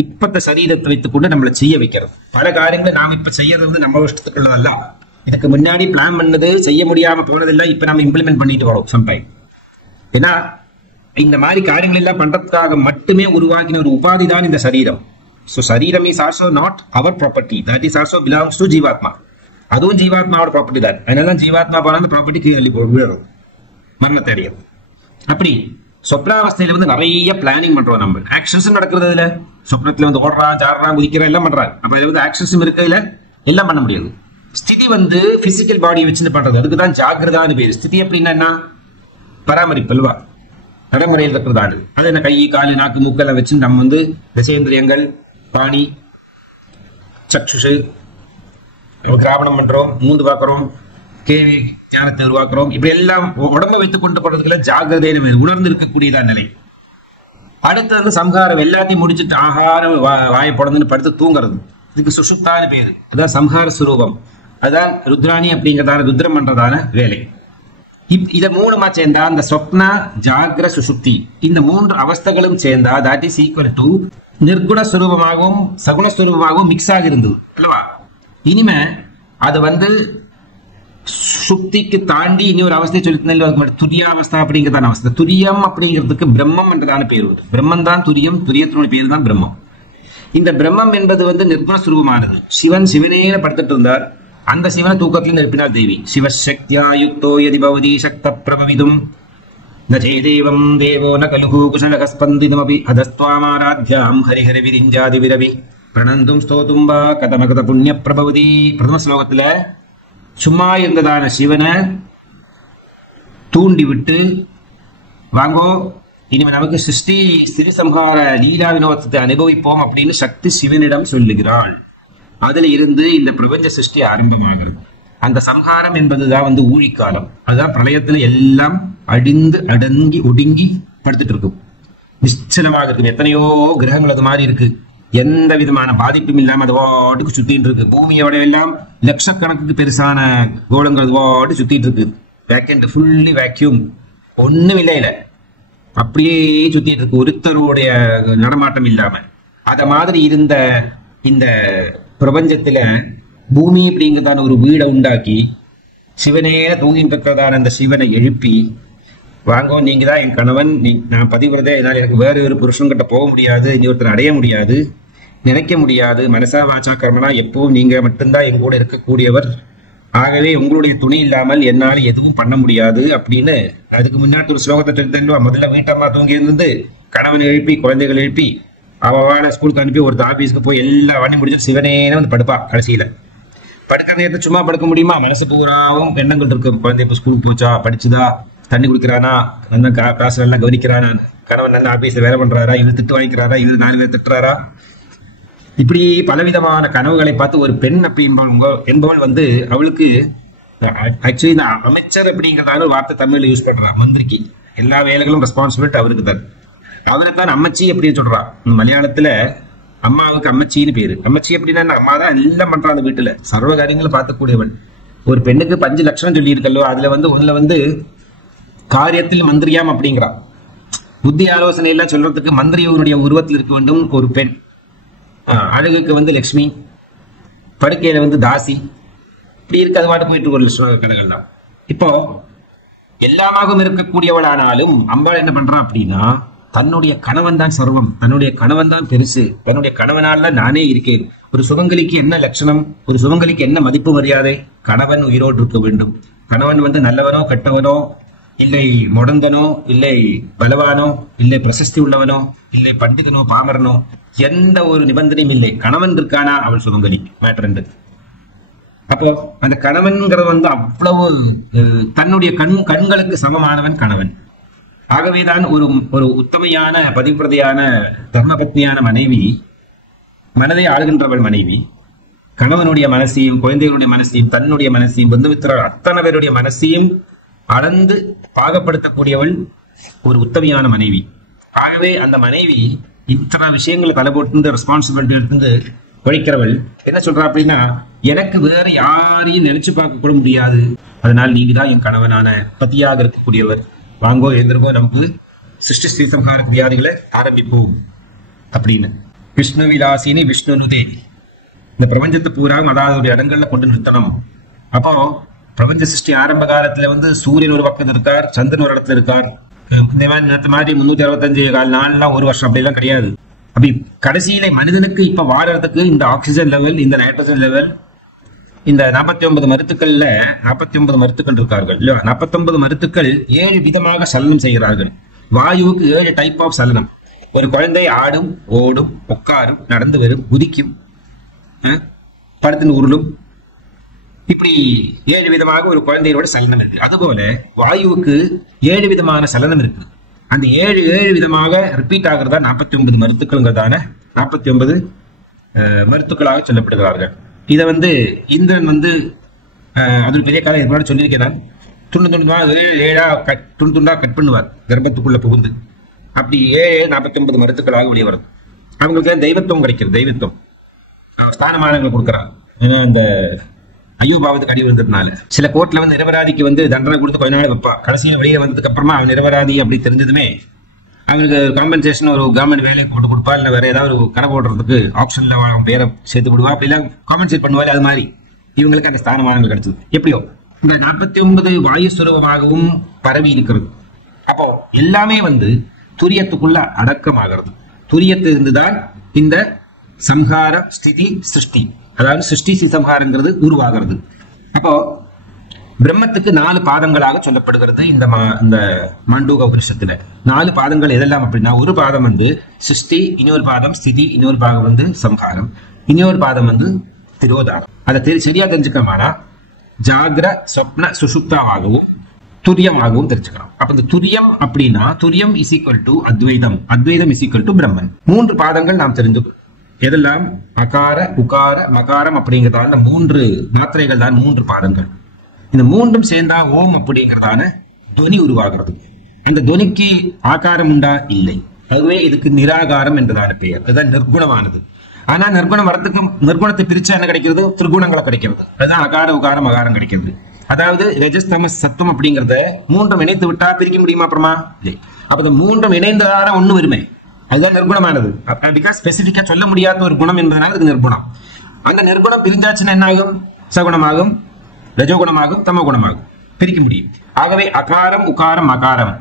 இப்பத்த சரீரத்தை வைத்துக்கொண்டு நம்மளை செய்ய வைக்கிறது. பல காரியங்களை நாம் இப்ப செய்யறது வந்து நம்ம இஷ்டத்துக்குள்ளதல்ல. இதுக்கு முன்னாடி பிளான் பண்ணது செய்ய முடியாம போனதில்லை, இப்ப நம்ம இம்ப்ளிமெண்ட் பண்ணிட்டு வரோம் சம்டைம். ஏன்னா இந்த மாதிரி காரியங்கள் எல்லாம் பண்றதுக்காக மட்டுமே உருவாக்கின ஒரு உபாதி தான் இந்த சரீரம். So Sariram is also not our property. That is also belongs to Jivatma. அதுவும் ஜீவாத்மாவோட ப்ராப்பர்ட்டி தான். அதனால ஜீவாத்மா போனா அந்த ப்ராப்பர்ட்டி கீழே விழுறது, மரணத்தை அடையும். அப்படி சொப்னாவஸ்தையில வந்து நிறைய பிளானிங் பண்றோம். நம்ம ஆக்ஷன்ஸ் நடக்கிறது இல்ல. சொப்னத்துல வந்து ஓடுறான், சாடுறான், குதிக்கிறான், எல்லாம் பண்றான். அப்ப இதுல வந்து ஆக்ஷன்ஸும் இருக்கையில எல்லாம் பண்ண முடியாது. ஸ்திதி வந்து பிசிக்கல் பாடியை வச்சுட்டு பண்றது. அதுக்குதான் ஜாகிரதான்னு பேரு. ஸ்திதி அப்படின்னா என்ன? பராமரிப்பு அல்வா, நடைமுறையில் இருக்கிறதாடு. அது என்ன கை காலு நாக்கு மூக்கெல்லாம் வச்சு நம்ம வந்து தசேந்திரியங்கள், பாணி, சக்ஷுஷு, கிராமணம் பண்றோம், மூந்து பார்க்கிறோம், கேள்வி ஞானத்தை உருவாக்குறோம். இப்படி எல்லாம் உடம்பை வைத்துக் கொண்டு போறதுக்குள்ள ஜாகிரதையான உணர்ந்து இருக்கக்கூடியதான் நிலை. அடுத்து வந்து சம்ஹாரம், எல்லாத்தையும் முடிச்சுட்டு ஆகாரம் வாயை போடணும்னு படுத்து தூங்குறது. இதுக்கு சுஷுப்தான பேரு. அதான் சம்ஹார சுரூபம். அதான் ருத்ராணி அப்படிங்கிறதான ருத்ரம் பண்றதான வேலை. இத மூணுமா சேர்ந்தா அந்த சொப்னா ஜாகிர சுஷுப்தி, இந்த மூன்று அவஸ்தைகளும் சேர்ந்தா தட் இஸ் ஈக்குவல் டு நிர்குண சுரூபமாகவும் சகுண சுரூபமாகவும் மிக்ஸ் ஆகி இருந்தது அல்லவா? இனிமே அது வந்து சுக்திக்கு தாண்டி இனி ஒரு அவஸ்தை சொல்லி துரியாவஸ்தா அப்படிங்கிறதான அவஸ்தை. துரியம் அப்படிங்கிறதுக்கு பிரம்மம் என்றதான பேர். பிரம்மன் தான் துரியம், துரியத்தினுடைய பேர் தான் பிரம்மம். இந்த பிரம்மம் என்பது வந்து நிர்குண சுரூபமானது. சிவன் சிவனே படுத்துட்டு இருந்தார். அந்த சிவனை தூக்கத்தில் எழுப்பினார் தேவி. சிவசக்தியா யுக்தோ யதி பவதி சக்த பிரபவிதும் நஜேதேவம் தேவோ ந கலுகு குஷலக ஸ்பந்திதமபி அதஸ்த்வாமாராத்யாம் ஹரிஹர விரிஞ்சாதி விரவி பிரணந்தும் ஸ்தோதும் வா கதமகத புண்ணிய பிரபவதி. பிரதம ஸ்லோகத்துல சும்மா இருந்ததான சிவனை தூண்டி விட்டு வாங்கோ இனிமே நமக்கு சிருஷ்டி ஸ்திரி சம்ஹார லீலா வினோதத்தை அனுபவிப்போம் அப்படின்னு சக்தி சிவனிடம் சொல்லுகிறாள். அதுல இருந்து இந்த பிரபஞ்ச சிருஷ்டி ஆரம்பமாகிறது. அந்த சம்ஹாரம் என்பதுதான் வந்து ஊழிக்காலம். அதுதான் பிரளயத்துல எல்லாம் அடிந்து அடங்கி ஒடுங்கி படுத்துட்டு இருக்கும், நிச்சலமாக இருக்கும். எத்தனையோ கிரகங்கள் அது மாதிரி இருக்கு, எந்த விதமான பாதிப்பும் இல்லாம அது வாட்டுக்கு சுத்திட்டு இருக்கு. பூமியோட எல்லாம் லட்சக்கணக்குக்கு பெருசான கோளங்கள் அது வாட்டு சுத்திட்டு இருக்கு. வேக்கண்ட், ஃபுல்லி வேக்யூம், ஒண்ணும் இல்லை, அப்படியே சுத்திட்டு இருக்கு, ஒருத்தருடைய நடமாட்டம் இல்லாம. அத மாதிரி இருந்த இந்த பிரபஞ்சத்துல பூமி அப்படிங்கிறதான ஒரு வீடை உண்டாக்கி சிவனே தூங்கிட்டு இருக்கிறதான அந்த சிவனை எழுப்பி வாங்கோ நீங்க தான் என் கணவன், நான் பதிவிரதே, என்னால் எனக்கு வேற ஒரு புருஷன் கிட்ட போக முடியாது, இனி ஒருத்தர் அடைய முடியாது, நினைக்க முடியாது, மனசா வாச்சா கர்மனா எப்பவும் நீங்க மட்டும்தான் எங்க கூட இருக்கக்கூடியவர், ஆகவே உங்களுடைய துணை இல்லாமல் என்னால் எதுவும் பண்ண முடியாது அப்படின்னு. அதுக்கு முன்னாடி ஒரு ஸ்லோகத்தை தெரிஞ்சுவா. முதல்ல வீட்டம்மா தூங்கி இருந்து கணவன் எழுப்பி குழந்தைகள் எழுப்பி அவளை ஸ்கூலுக்கு அனுப்பி ஒரு ஆபீஸ்க்கு போய் எல்லா வண்டி முடிச்சு சிவனே வந்து படுப்பா. கடைசியில படுக்கிற நேரத்தை சும்மா படுக்க முடியுமா? மனசு பூராவும் எண்ணங்கள் இருக்கு. குழந்தை இப்ப ஸ்கூலுக்கு போச்சா, படிச்சுதா, தண்ணி குடிக்கிறானா, அந்த காசு எல்லாம் கவனிக்கிறானா, கணவன் நல்ல ஆபீஸ்ல வேலை பண்றாரா, இவர் திட்டு வாங்கிக்கிறாரா, இவர் 4 பேர் திட்டுறாரா, இப்படி பலவிதமான கனவுகளை பார்த்து ஒரு பெண் என்பவள் வந்து அவளுக்கு ஆக்சுவலி இந்த அமைச்சர் அப்படிங்கிறதான ஒரு வார்த்தை தமிழ்ல யூஸ் பண்றா. மந்திரிக்கு எல்லா வேலைகளும் ரெஸ்பான்சிபிலிட்டி அவருக்கு தான். அவளுக்கு தான் அம்மச்சி அப்படின்னு சொல்றா. மலையாளத்துல அம்மாவுக்கு அம்மச்சின்னு பேரு. அம்மச்சி அப்படின்னா அம்மா தான் எல்லாம் பண்றா அந்த வீட்டுல, சர்வ காரியங்களும் பார்க்கக்கூடியவள். ஒரு பெண்ணுக்கு 5 லட்சம் சொல்லி இருக்கல்லோ, அதுல வந்து ஒண்ணுல வந்து காரியத்தில் மந்திரியாம் அப்படிங்கிறா. புத்தி ஆலோசனை எல்லாம் சொல்றதுக்கு மந்திரியோனுடைய உருவத்தில் இருக்க வேண்டும் ஒரு பெண். அழகுக்கு வந்து லட்சுமி, படுக்கையில வந்து தாசி, இப்படி இருக்க அது பாட்டு போயிட்டு ஒரு கணக்குகள் தான். இப்போ எல்லாமாகவும் இருக்கக்கூடியவளானாலும் அம்பாள் என்ன பண்றான் அப்படின்னா தன்னுடைய கணவன் தான் சர்வம், தன்னுடைய கணவன் தான் பெருசு, தன்னுடைய கணவனால நானே இருக்கேன். ஒரு சுமங்கலிக்கு என்ன லட்சணம், ஒரு சுமங்கலிக்கு என்ன மதிப்பு மரியாதை? கணவன் உயிரோடு இருக்க வேண்டும். கணவன் வந்து நல்லவனோ கெட்டவனோ, இல்லை முடந்தனோ, இல்லை பலவானோ, இல்லை பிரசஸ்தி உள்ளவனோ, இல்லை பண்டிதனோ பாமரனோ, எந்த ஒரு நிபந்தனையும் இல்லை. கணவன் இருக்கானா அவன் சுமங்கலி. மேட்டர். அப்போ அந்த கணவன்கிறது வந்து அவ்வளவு தன்னுடைய கண்களுக்கு சமமானவன் கணவன். ஆகவேதான் ஒரு உத்தமையான பதிவிரதையான தர்மபத்னியான மனைவி, மனதை ஆளுகின்றவள் மனைவி, கணவனுடைய மனசையும் குழந்தைகளுடைய மனசையும் தன்னுடைய மனசையும் பந்துமித்திரர் அத்தனை பேருடைய மனசையும் அளந்து பாகப்படுத்தக்கூடியவள் ஒரு உத்தமையான மனைவி. ஆகவே அந்த மனைவி இத்தனை விஷயங்களை தலை போட்டு ரெஸ்பான்சிபிலிட்டி எடுத்து உழைக்கிறவள் என்ன சொல்றா அப்படின்னா, எனக்கு வேற யாரையும் நினைச்சு பார்க்க கூட முடியாது, அதனால் நீங்க தான் என் கணவனான பத்தியாக இருக்கக்கூடியவர், வாங்கோ எழுந்திருக்கோ, நமக்கு சிருஷ்டி ஸ்ரீ சம்ஹார கிரியாதிகளை ஆரம்பிப்போம் அப்படின்னு. விஷ்ணு விலாசினி விஷ்ணுனுதே, இந்த பிரபஞ்சத்தை பூரா அதாவது இடங்கள்ல கொண்டு நிறுத்தணும். அப்போ பிரபஞ்ச சிருஷ்டி ஆரம்ப காலத்துல வந்து சூரியன் ஒரு பக்கத்துல இருக்கார், சந்திரன் ஒரு இடத்துல இருக்கார். இந்த மாதிரி 365 நாள்லாம் ஒரு வருஷம் அப்படிலாம் கிடையாது. அப்படி கடைசியில மனிதனுக்கு இப்ப வாழறதுக்கு இந்த ஆக்சிஜன் லெவல், இந்த நைட்ரஜன் லெவல், இந்த 49 மருத்துக்கள்ல 49 மருத்துக்கள் இருக்கார்கள் இல்லையா? 49 மருத்துக்கள் 7 விதமாக சலனம் செய்கிறார்கள். வாயுவுக்கு 7 டைப் ஆஃப் சலனம். ஒரு குழந்தை ஆடும், ஓடும், உட்காரும், நடந்து வரும், குதிக்கும், படுத்து உருளும், இப்படி 7 விதமாக ஒரு குழந்தையோட சலனம் இருக்கு. அதுபோல வாயுவுக்கு 7 விதமான சலனம் இருக்கு. அந்த 7 விதமாக ரிப்பீட் ஆகிறதா 49 மருத்துக்கள்ங்கிறதான 49 மருத்துக்களாக சொல்லப்படுகிறார்கள். இதை இந்திரன் அது பெரிய காலம் இது மாதிரி சொல்லியிருக்கிறார். துண்டு துண்டா கட் பண்ணுவார் கர்ப்பத்துக்குள்ள புகுந்து. அப்படி 49 மருத்துக்களாக வெளியே வருது. அவங்களுக்கு தெய்வத்துவம் கிடைக்கிறது. தெய்வத்துவம் ஸ்தானமானங்களை கொடுக்குறாங்க. ஏன்னா இந்த ஐயோபாவத்துக்கு அடி வந்ததுனால சில கோர்ட்ல நிரபராதிக்கு தண்டனை கொடுத்து கொஞ்ச நாள் வைப்பா. கடைசியில் வெளியே வந்ததுக்கு அப்புறமா அவன் நிரபராதி அப்படி தெரிஞ்சதுமே அவனுக்கு காம்பன்சேஷன் ஒரு கவர்மெண்ட் வேலையை போட்டு கொடுப்பா, இல்லை வேற ஏதாவது ஒரு கடை போடுறதுக்கு ஆப்ஷன்ல அவன் பேரை சேர்த்து விடுவா, அப்படிலாம் காம்பன்சேட் பண்ணுவாள். அது மாதிரி இவங்களுக்கு அந்த ஸ்தானமானங்கள் கிடைச்சது. எப்படியோ இந்த 49 வாயு சுரூபமாகவும் பரவி இருக்கிறது. அப்போ எல்லாமே துரியத்துக்குள்ள அடக்கமாகிறது. துரியத்து இருந்துதான் இந்த சம்ஹார ஸ்திதி சிருஷ்டி, அதாவது சிருஷ்டி சம்ஹாரங்கிறது உருவாகிறது. அப்போ பிரம்மத்துக்கு 4 பாதங்களாக சொல்லப்படுகிறது இந்த மாண்டூக உபனிஷத்துல. 4 பாதங்கள் எதெல்லாம் அப்படின்னா, ஒரு பாதம் சிருஷ்டி, இன்னொரு பாதம் ஸ்திதி, இன்னொரு பாதம் சம்ஹாரம், இன்னொரு பாதம் திரோதாரம். அதை சரியா தெரிஞ்சுக்கணுமானா ஜாகிர, சொப்ன, சுஷுப்தாவாகவும் துரியமாகவும் தெரிஞ்சுக்கலாம். அப்ப இந்த துரியம் அப்படின்னா துரியம் is equal to Advaitham, Advaitham is equal to பிரம்மன். 3 பாதங்கள் நாம் தெரிஞ்சுக்கணும். எதெல்லாம்? அகார, உகார, மகாரம் அப்படிங்கிறதான 3 மாத்திரைகள் தான் 3 பாதங்கள். இந்த 3ம் சேர்ந்தா ஓம் அப்படிங்கிறதான துவனி உருவாகிறது. அந்த துவனிக்கு ஆகாரம் உண்டா? இல்லை. அதுவே இதுக்கு நிராகாரம் என்றதான பெயர். அதுதான் நிர்குணமானது. ஆனா நிர்குணம் வரத்துக்கு நிர்குணத்தை பிரிச்சா என்ன கிடைக்கிறது? திரிகுணங்களை கிடைக்கிறது. அதுதான் அகார, உகாரம், மகாரம் கிடைக்கிறது. அதாவது ரஜஸ், தமஸ், சத்துவம் அப்படிங்கிறத 3ம் இணைத்து விட்டா பிரிக்க முடியுமா? அப்புறமா இல்லை. அப்ப இந்த 3ம் இணைந்ததான ஒண்ணு வருமே, அதுதான் நிர்குணமானது. பிகாஸ் ஸ்பெசிபிக்கா சொல்ல முடியாத ஒரு குணம் என்பதனால அதுக்கு நிர்குணம். அந்த நிர்குணம் பிரிஞ்சாச்சுன்னா என்ன ஆகும்? சகுணமாகும், ரஜோகுணமாகும், தமோகுணமாகும். பிரிக்க முடியும். ஆகவே அகாரம், உகாரம், மகாரம்.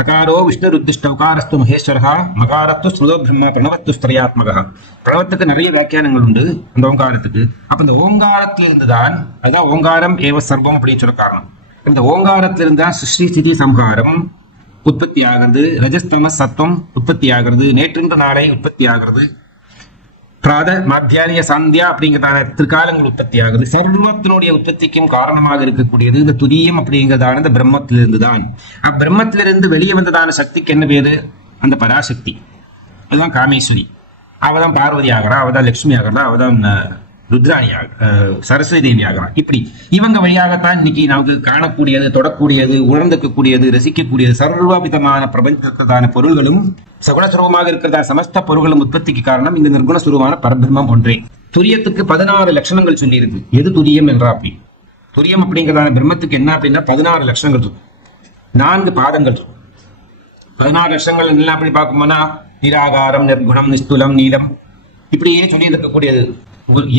அகாரோ விஷ்ணு ருத்திஷ்ட உகாரஸ்து மகேஸ்வரா மகாரத்து ஸ்ருதோ பிரம்ம பிரணவத்து ஸ்திரயாத்மகா. பிரணவத்துக்கு நிறைய வியாக்கியானங்கள் உண்டு அந்த ஓங்காரத்துக்கு. அப்ப இந்த ஓங்காரத்தில் இருந்துதான், அதான் ஓங்காரம் ஏவ சர்வம் அப்படின்னு சொல்ல காரணம். இந்த ஓங்காரத்தில் இருந்தால் சிருஷ்டி ஸ்திதி சம்ஹாரம் உற்பத்தி ஆகிறது. ரஜஸ்தமஸ் சத்துவம் உற்பத்தி ஆகிறது. நேற்றின்ற நாளை உற்பத்தி ஆகிறது. பிராத, மாத்தியானிய, சாந்தியா அப்படிங்கிறதான திருக்காலங்கள் உற்பத்தி ஆகுது. சர்வத்தினுடைய உற்பத்திக்கும் காரணமாக இருக்கக்கூடியது இந்த துரியம் அப்படிங்கிறதான இந்த பிரம்மத்திலிருந்து தான். பிரம்மத்திலிருந்து வெளியே வந்ததான சக்திக்கு என்ன பேரு? அந்த பராசக்தி. அதுதான் காமேஸ்வரி. அவதான் பார்வதி ஆகிறா, அவதான் லட்சுமி ஆகிறா, அவதான் ருத்ராணி சரஸ்வதி தேவி ஆகிறா. இப்படி இவங்க வழியாகத்தான் இன்னைக்கு நமக்கு காணக்கூடியது, தொடக்கூடியது, உணர்ந்துக்கக்கூடியது, ரசிக்கக்கூடியது சர்வவிதமான பிரபஞ்சத்தான பொருள்களும் சகுணஸ்வரூபமாக இருக்கிறதா சமஸ்த பொருள்களும் உற்பத்திக்கு காரணம் இந்த நிர்குணஸ்வரூபமான பரபிரம்மம் ஒன்றே. துரியத்துக்கு 16 லட்சணங்கள் சொல்லி இருக்கு. எது துரியம் என்றா? அப்படி துரியம் அப்படிங்கிறதான பிரம்மத்துக்கு என்ன அப்படின்னா 16 லட்சணங்கள் இருக்கும். 4 பாதங்கள் இருக்கும். 16 லட்சணங்கள் எல்லாம் அப்படி பார்க்கும்போனா நிராகாரம், நிர்குணம், நிஸ்துலம், நீலம், இப்படியே சொல்லி இருக்கக்கூடியது.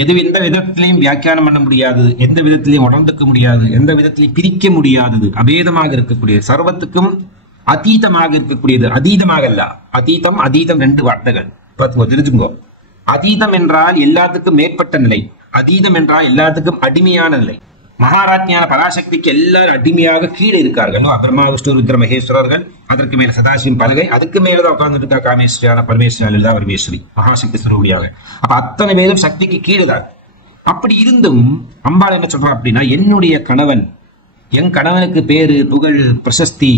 எந்த விதத்திலையும் வியாக்கியானம் பண்ண முடியாது, எந்த விதத்திலையும் உணர்ந்துக்க முடியாது, எந்த விதத்திலையும் பிரிக்க முடியாதது, அபேதமாக இருக்கக்கூடியது, சர்வத்துக்கும் அதீதமாக இருக்கக்கூடியது. அதீதமாக அல்ல, அதீதம் அதீதம் 2 வார்த்தைகள் தெரிஞ்சுக்கோ. அதீதம் என்றால் எல்லாத்துக்கும் மேற்பட்ட நிலை, அதீதம் என்றால் எல்லாத்துக்கும் அடிமையான நிலை. மகாராஜ்ஞான பராசக்திக்கு எல்லாரும் அடிமையாக கீழே இருக்கார்கள். பிரம்மா, விஷ்ணு, ருத்ர, மகேஸ்வரர்கள், அதற்கு மேல சதாசிவம் பலகை, அதுக்கு மேலதான் உட்கார்ந்துட்டு இருக்கா காமேஸ்வரியான பரமேஸ்வரி, லலிதா பரமேஸ்வரி, மகாசக்தி ஸ்வரூபியாக. அப்ப அத்தனை பேரும் சக்திக்கு கீழேதான். அப்படி இருந்தும் அம்பாள் என்ன சொல்றா அப்படின்னா, என்னுடைய கணவன், என் கணவனுக்கு பேரு, புகழ், பிரசஸ்தி,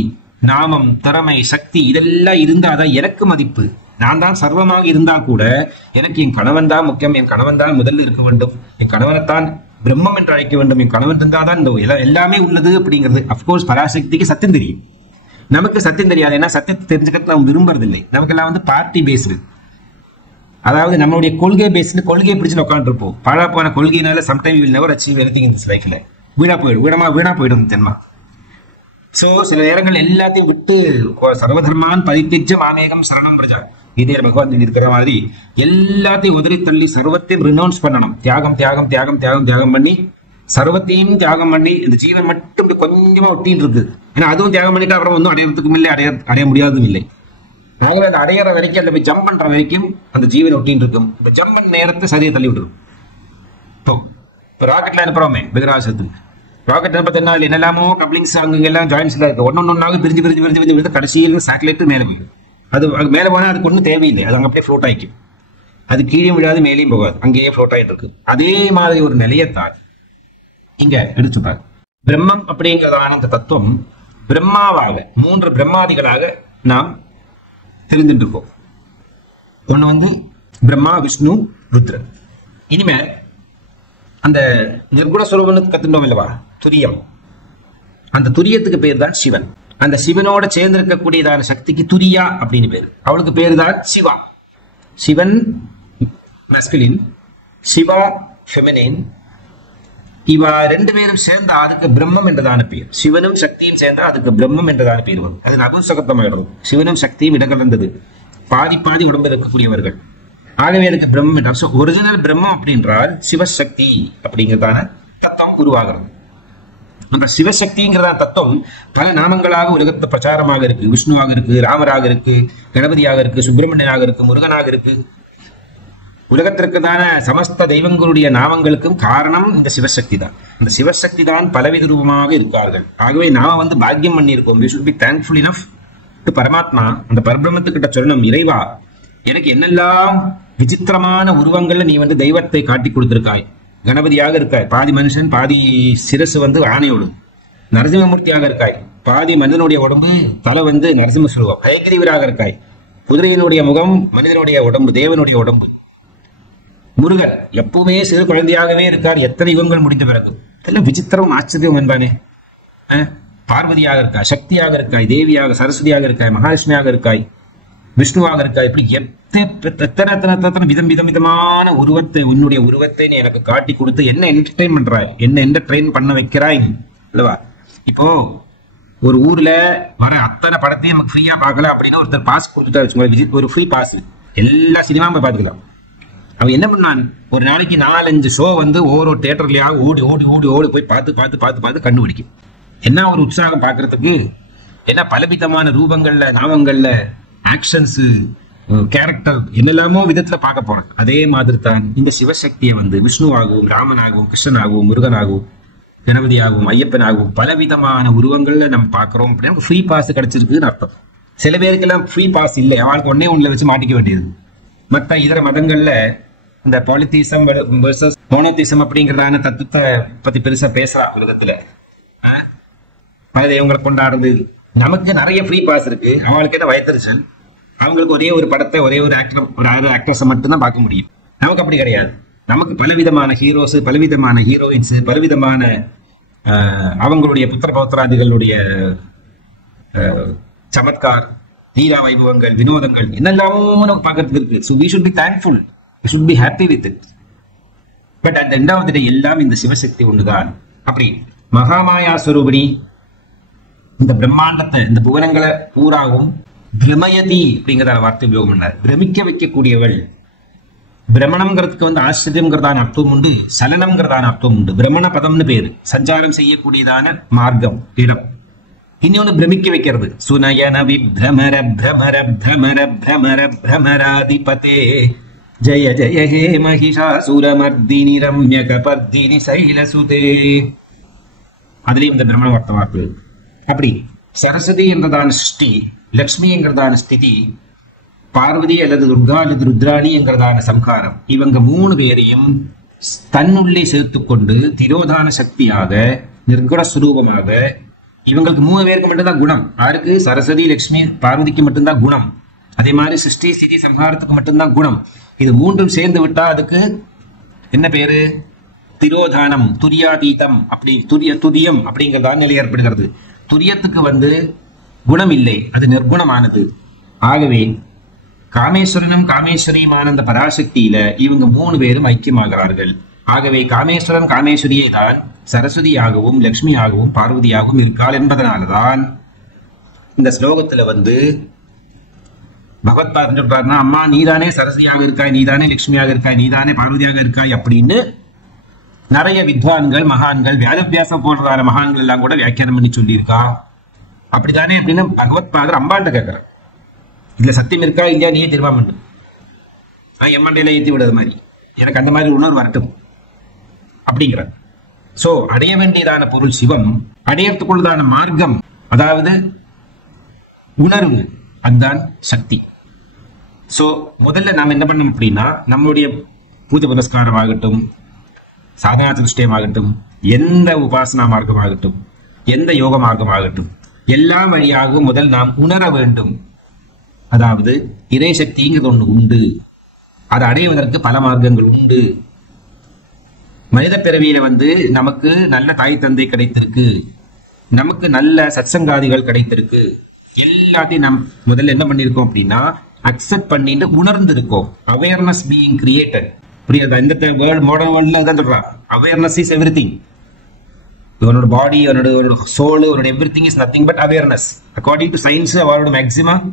நாமம், திறமை, சக்தி இதெல்லாம் இருந்தாதான் எனக்கு மதிப்பு. நான் தான் சர்வமாக இருந்தா கூட எனக்கு என் கணவன் தான் முக்கியம். என் கணவன் தான் முதல்ல இருக்க வேண்டும். என் கணவனைத்தான் பிரம்மம் என்று அழைக்க வேண்டும். என் கணவன் இருந்தாதான் இந்த எல்லாமே உள்ளது அப்படிங்கிறது. அப்கோர்ஸ் பராசக்திக்கு சத்தியம் தெரியும், நமக்கு சத்தியம் தெரியாது. ஏன்னா சத்தியத்தை தெரிஞ்சுக்கிறது நம்ம விரும்புறதில்லை. நமக்கெல்லாம் பார்ட்டி பேஸ்டு, அதாவது நம்மளுடைய கொள்கை பேஸ்டு, கொள்கையை பிடிச்சு உட்காந்து இருப்போம். பழா போன கொள்கையினால sometime will never achieve anything in this லைஃப்ல. வீணா போயிடும் தென்மா. சோ சில நேரங்கள் எல்லாத்தையும் விட்டு சர்வதர்மான் பரித்திஜ்ஜ மாமேகம் சரணம் பிரஜா, இதே பகவான் இருக்கிற மாதிரி எல்லாத்தையும் உதறி தள்ளி சர்வத்தையும் ரினௌன்ஸ் பண்ணணும். தியாகம் தியாகம் தியாகம் தியாகம் தியாகம் பண்ணி சர்வத்தையும் தியாகம் பண்ணி இந்த ஜீவன் மட்டும் கொஞ்சமா ஒட்டின்னு இருக்கு. ஏன்னா அதுவும் தியாகம் பண்ணிட்டு அப்புறம் ஒன்றும் அடையறதுக்கும் இல்லை, அடைய முடியாததும் இல்லை. ஆகவே அதை அடையிற வரைக்கும் அந்த போய் ஜம்ப் பண்ற வரைக்கும் அந்த ஜீவன் ஒட்டின்னு இருக்கும். இந்த ஜம்ப் பண்ண நேரத்தை சரியை தள்ளி விட்டுரும். இப்போ ராக்கெட்ல அனுப்புறோமே பகிராசத்துக்கு, ராக்கெட் அனுப்பத்தினா என்னெல்லாமோ கப்ளிங்ஸ் அங்கே எல்லாம் ஜாயின்ஸ் இருக்கு, ஒன்னொன்னாக பிரிஞ்சு கடைசியில் சேட்டலைட் மேலே போயிடும். அது மேலே போனால் அதுக்கு ஒன்றும் தேவையில்லை, அது அங்கே அப்படியே ஃப்ளோட் ஆகிக்கும். அது கீழே விழாது மேலேயும் போகாது, அங்கேயே ஃப்ளோட் ஆகிட்டு இருக்கு. அதே மாதிரி ஒரு நிலையத்தான் இங்க எடுத்துப்பாங்க. பிரம்மம் அப்படிங்கிறதான அந்த தத்துவம் பிரம்மாவாக 3 பிரம்மாதிகளாக நாம் தெரிஞ்சுட்டு இருக்கோம். ஒண்ணு பிரம்மா, விஷ்ணு, ருத்ரன். இனிமேல் அந்த நிர்குண ஸ்வரூபனுக்கு கத்துட்டோம் இல்லவா, துரியம். அந்த துரியத்துக்கு பேர் தான் சிவன். அந்த சிவனோட சேர்ந்திருக்கக்கூடியதான சக்திக்கு துரியா அப்படின்னு பேரு. அவளுக்கு பேரு தான் சிவா. Shivan masculine, Shiva feminine. இவ 2 பேரும் சேர்ந்தா அதுக்கு பிரம்மம் என்றதான பேர். சிவனும் சக்தியும் சேர்ந்தா அதுக்கு பிரம்மம் என்றதான பேர் வரும். அது நபும்சகத்தமாயிடும். சிவனும் சக்தியும் இடகலந்தது, பாதி பாதி உடம்பு இருக்கக்கூடியவர்கள். ஆகவே அதுக்கு பிரம்மம் என்ற ஒரிஜினல் பிரம்மம் அப்படின்றால் சிவசக்தி அப்படிங்கிறதான தத்துவம் உருவாகிறது. அந்த சிவசக்திங்கிறதான தத்துவம் பல நாமங்களாக உலகத்து பிரச்சாரமாக இருக்கு. விஷ்ணுவாக இருக்கு, ராமராக இருக்கு, கணபதியாக இருக்கு, சுப்பிரமணியனாக இருக்கு, முருகனாக இருக்கு. உலகத்திற்குதான சமஸ்த தெய்வங்களுடைய நாமங்களுக்கும் காரணம் இந்த சிவசக்தி தான். இந்த சிவசக்தி தான் பலவித ரூபமாக இருக்கார்கள். ஆகவே நாம பாக்கியம் பண்ணியிருக்கோம். we should be thankful enough to பரமாத்மா. அந்த பரபிரம்மத்துக்கிட்ட சொல்லணும், இறைவா எனக்கு என்னெல்லாம் விசித்திரமான உருவங்கள்ல நீ தெய்வத்தை காட்டி கொடுத்திருக்காய். கணபதியாக இருக்காய், பாதி மனுஷன் பாதி சிரசு ஆணையோடு. நரசிம்மமூர்த்தியாக இருக்காய், பாதி மனிதனுடைய உடம்பு, தலை நரசிம்ம சுரூபம். ஹயகிரீவராக இருக்காய், குதிரையினுடைய முகம், மனிதனுடைய உடம்பு, தேவனுடைய உடம்பு. முருகன் எப்பவுமே சிறு குழந்தையாகவே இருக்கார், எத்தனை யுகங்கள் முடிந்த பிறகு. இதெல்லாம் விசித்திரம் ஆச்சரியம் என்பானே. பார்வதியாக இருக்காய், சக்தியாக இருக்காய், தேவியாக, சரஸ்வதியாக இருக்காய், மகாலட்சுமியாக இருக்காய், விஷ்ணுவாக இருக்காய். இப்படி எத்தனை விதமான உருவத்தை, உன்னுடைய உருவத்தை நீ எனக்கு காட்டி கொடுத்து என்ன என்டர்டெயின் பண்றாய், என்ன என்டர்டெயின் பண்ண வைக்கிறாய் அல்லவா. இப்போ ஒரு ஊர்ல வர அத்தனை படத்தையும் நமக்கு ஃப்ரீயா பார்க்கலாம் அப்படின்னு ஒருத்தர் பாஸ் கொடுத்துட்டா, ஒரு ஃப்ரீ பாஸ், எல்லா சினிமாவும் போய் பார்த்துக்கலாம். அவன் என்ன பண்ணான், ஒரு நாளைக்கு 4-5 ஷோ ஒவ்வொரு தியேட்டர்லயா ஓடி ஓடி ஓடி ஓடி போய் பார்த்து கண்டுபிடிக்கும். என்ன ஒரு உற்சாகம் பார்க்கறதுக்கு, என்ன பலவிதமான ரூபங்கள்ல, நாமங்கள்ல, ஆக்ஷன்ஸ், கேரக்டர் என்னெல்லாமோ விதத்துல பார்க்க போறான். அதே மாதிரி தான் இந்த சிவசக்தியை விஷ்ணுவாகவும், ராமனாகவும், கிருஷ்ணனாகவும், முருகனாகவும், கணபதியாகவும், ஐயப்பனாகவும் பலவிதமான உருவங்கள்ல நம்ம பார்க்கிறோம். அப்படின்னா ஃப்ரீ பாஸ் கிடைச்சிருக்குன்னு அர்த்தம். சில பேருக்கெல்லாம் ஃப்ரீ பாஸ் இல்லை, அவளுக்கு ஒன்னே வச்சு மாட்டிக்க வேண்டியது. மற்ற இதர மதங்கள்ல இந்த பாலித்தீசம் வெர்சஸ் மோனோதீசம் அப்படிங்கிறதான தத்துவத்தை பத்தி பெருசா பேசுறா உலகத்துல. பல தெய்வங்களை கொண்டாடுறது. நமக்கு நிறைய ஃப்ரீ பாஸ் இருக்கு, அவங்களுக்கு என்ன வயத்தறிச்சல். அவங்களுக்கு ஒரே ஒரு படத்தை, ஒரே ஒரு ஆக்டர்ஸை மட்டும்தான் பார்க்க முடியும். நமக்கு அப்படி கிடையாது. நமக்கு பலவிதமான ஹீரோஸ், பலவிதமான ஹீரோயின்ஸ், பலவிதமான அவங்களுடைய புத்திர பௌத்திராதிகளுடைய சமத்கார், லீலா வைபவங்கள், வினோதங்கள் என்னெல்லாமும் நமக்கு பார்க்கறதுக்கு இருக்கு. So we should be thankful, we should be happy with it. But at the end of the day எல்லாம் இந்த சிவசக்தி ஒண்ணுதான். அப்படி மகாமாயா ஸ்வரூபிணி இந்த பிரம்மாண்டத்தை, இந்த புவனங்களை பூராவும் பிரமயதி அப்படிங்கிறதான வார்த்தை உபயோகம் பண்ணார். பிரமிக்க வைக்கக்கூடியவள். பிரமணம்ங்கிறதுக்கு ஆச்சரியம்ங்கிறதான அர்த்தம் உண்டு, சலனம்ங்கிறதான அர்த்தம் உண்டு. பிரமண பதம்னு பேரு, சஞ்சாரம் செய்யக்கூடியதான மார்க்கம், இடம். இன்னொன்னு பிரமிக்க வைக்கிறது. சுனயன விப்ரமர பிரமர பிரமர பிரமர பிரமராதிபதே ஜய ஜய ஹே மகிஷாசுரமர்தினி ரம்யகபர்தினி சைலசுதே. அதுலயும் இந்த பிரம்மண வார்த்தை. அப்படி சரஸ்வதி என்றதான சிருஷ்டி, லக்ஷ்மி என்கிறதான ஸ்திதி, பார்வதி அல்லது துர்கா அல்லது ருத்ராணி என்கிறதான சம்ஹாரம், இவங்க 3 பேரையும் தன்னுள்ளே சேர்த்துக்கொண்டு திரோதான சக்தியாக, நிர்குண சுரூபமாக, இவங்களுக்கு 3 பேருக்கு மட்டும்தான் குணம். யாருக்கு? சரஸ்வதி, லட்சுமி, பார்வதிக்கு மட்டும்தான் குணம். அதே மாதிரி சிருஷ்டி, ஸ்திதி, சம்ஹாரத்துக்கு மட்டும்தான் குணம். இது 3ம் சேர்ந்து விட்டா அதுக்கு என்ன பேரு? திரோதானம், துரியாதீதம். அப்படி துரியம் அப்படிங்கிறதான் நிலை ஏற்படுகிறது. துரியத்துக்கு குணம் இல்லை, அது நிர்குணமானது. ஆகவே காமேஸ்வரனும் காமேஸ்வரியுமான அந்த பராசக்தியில இவங்க 3 பேரும் ஐக்கியமாகிறார்கள். ஆகவே காமேஸ்வரன் காமேஸ்வரியே தான் சரஸ்வதியாகவும் லட்சுமியாகவும் பார்வதியாகவும் இருக்காள் என்பதனால்தான் இந்த ஸ்லோகத்துல பகவத்பாதம் சொல்றாருன்னா, அம்மா நீதானே சரஸ்வதியாக இருக்காய், நீதானே லட்சுமியாக இருக்காய், நீதானே பார்வதியாக இருக்காய் அப்படின்னு நிறைய வித்வான்கள், மகான்கள், வேதவியாசம் போன்றதான மகான்கள் எல்லாம் கூட வியாக்கியானம் பண்ணி சொல்லியிருக்கா. அப்படித்தானே அப்படின்னு பகவத்பாதர் அம்பாள்கிட்ட கேட்கிறார். இதுல சத்தியம் இருக்கா இல்லையா நீயே தீர்மானம் பண்ணு. என் மண்டையில ஏற்றி விடாத மாதிரி எனக்கு அந்த மாதிரி உணர்வு வரட்டும் அப்படிங்கிற. சோ அடைய வேண்டியதான பொருள் சிவம், அடையறதுக்குள்ளதான மார்க்கம் அதாவது உணர்வு, அதுதான் சக்தி. சோ முதல்ல நாம் என்ன பண்ணணும் அப்படின்னா, நம்மளுடைய பூஜை புனஸ்காரம் ஆகட்டும், சாதனா சதுஷ்டயம் ஆகட்டும், எந்த உபாசனா மார்க்கம் ஆகட்டும், எந்த யோக மார்க்கம் ஆகட்டும், எல்லா வழியாகவும் முதல் நாம் உணர வேண்டும். அதாவது இறை சக்திங்கிறது ஒன்று உண்டு, அதை அடைவதற்கு பல மார்க்கங்கள் உண்டு. மனித பிறவியில நமக்கு நல்ல தாய் தந்தை கிடைத்திருக்கு, நமக்கு நல்ல சத்சங்காதிகள் கிடைத்திருக்கு. எல்லாத்தையும் நாம் முதல்ல என்ன பண்ணிருக்கோம் அப்படின்னா அக்செப்ட் பண்ணிட்டு உணர்ந்திருக்கோம். Awareness being created. புரியுதா? இந்த வேர்ல்ட் மாடர்ன் வேர்ல்ட்ல தான் சொல்றான், அவேர்னஸ் இஸ் எவ்ரிதிங். உன்னோட பாடி, உன்னோட சோல், உன்னோட everything is nothing but awareness. According to science அவரோட மேக்ஸிமம்